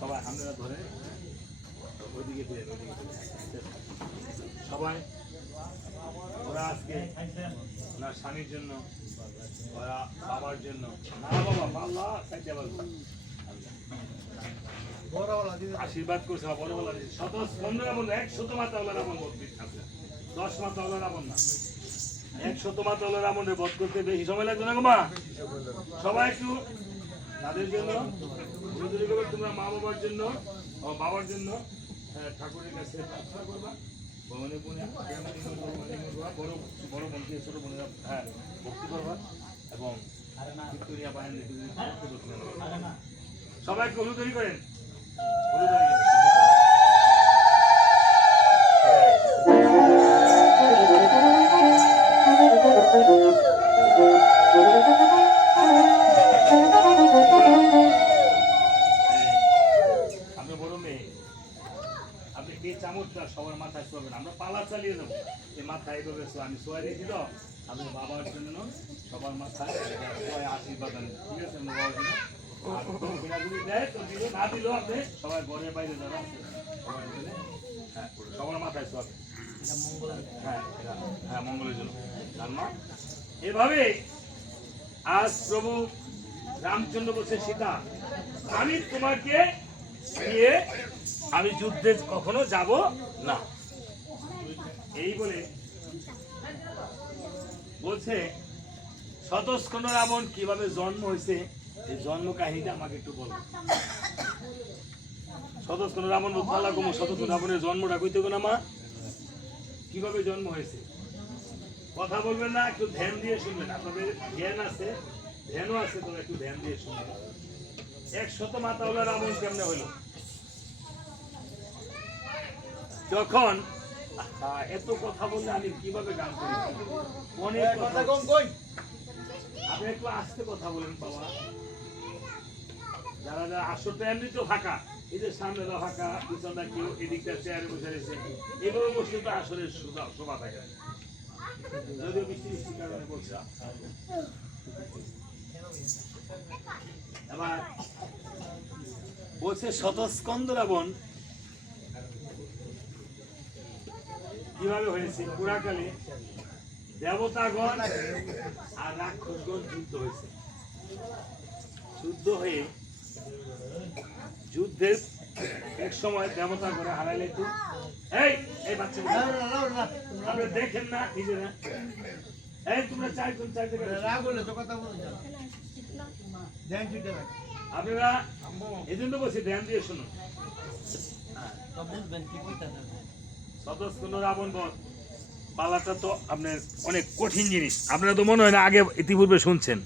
সবাই আমরা ধরে ওইদিকে দিয়ে সবাই ওরা আজকে ওনার স্বামীর জন্য ওরা বাবার জন্য না বাবা বাবা চাইতে পারবো আশীর্বাদ করছে বড় বলা শত স্কন্দ রাবণ 100 মাথা ওলা রাবণ আছে 10 মাথা ওলা রাবণ না 100 মাথা ওলা রাবণের বধ করতে বেশি সময় লাগবে না গো মা সবাই একটু তাদের জন্য তোমরা মা বাবার জন্য ও বাবার জন্য ঠাকুরের কাছে প্রার্থনা করবা ভগবানে বড় বড় মন্ত্রী ছোট বোনেরা হ্যাঁ ভক্তি করবা এবং ভিক্টোরিয়া বাহিনী সবাইকে অনুদানি করেন চামচটা সবার মাথায় শোয়াবেন আমরা পালা চালিয়ে দেবো এই মাথায় এইভাবে আমি শোয়া দিয়েছি তো আমি বাবার জন্য সবার মাথায় আশীর্বাদ আনেন ঠিক আছে আমরা বাবার জন্য আর দক্ষিণা যদি দেয় তো দিল না দিলেও আপনি সবাই ঘরে বাইরে যারা হ্যাঁ সবার মাথায় শোয়াবেন হ্যাঁ হ্যাঁ মঙ্গলের জন্য মা এভাবে আজ প্রভু রামচন্দ্র বলছে সীতা আমি তোমাকে নিয়ে আমি যুদ্ধে কখনো যাব না এই বলে বলছে শতস্কন্দ রাবণ কিভাবে জন্ম হয়েছে এই জন্ম কাহিনীটা আমাকে একটু বলো শতস্কন্দ রাবণ শতস্কন্দ রাবণের জন্মটা কইতে না মা কিভাবে জন্ম হয়েছে কথা বলবেন না একটু ধ্যান দিয়ে শুনবেন আপনাদের জ্ঞান আছে ধ্যানও আছে তোমরা একটু ধ্যান দিয়ে শুনবেন 100 মাথা ওলা রাবণ কেমনে হইল যখন এত কথা বললে আমি কিভাবে গান করি অনেক কথা আপনি একটু আস্তে কথা বলেন বাবা যারা যারা আসরটা এমনি তো ফাঁকা এই যে সামনে ফাঁকা পিছনটা কেউ এদিকটা চেয়ারে বসে রয়েছে এভাবে বসলে তো আসরের শোভা থাকে যদিও বৃষ্টি বৃষ্টির কারণে বলছে আবার বলছে শতস্কন্দ রাবণ কিভাবে হয়েছে পুরাকালে দেবতাগণ আর রাক্ষসগণ যুদ্ধ হয়েছে যুদ্ধ হয়ে যুদ্ধের এক সময় দেবতা করে হারাইলে তো এই বাচ্চা আপনি দেখেন না নিজেরা এই তোমরা চারজন আপনারা এই জন্য বলছি ধ্যান দিয়ে শুনুন শতস্কন্দ রাবণ বধ পালাটা তো আপনার অনেক কঠিন জিনিস আপনারা তো মনে হয় না আগে ইতিপূর্বে শুনছেন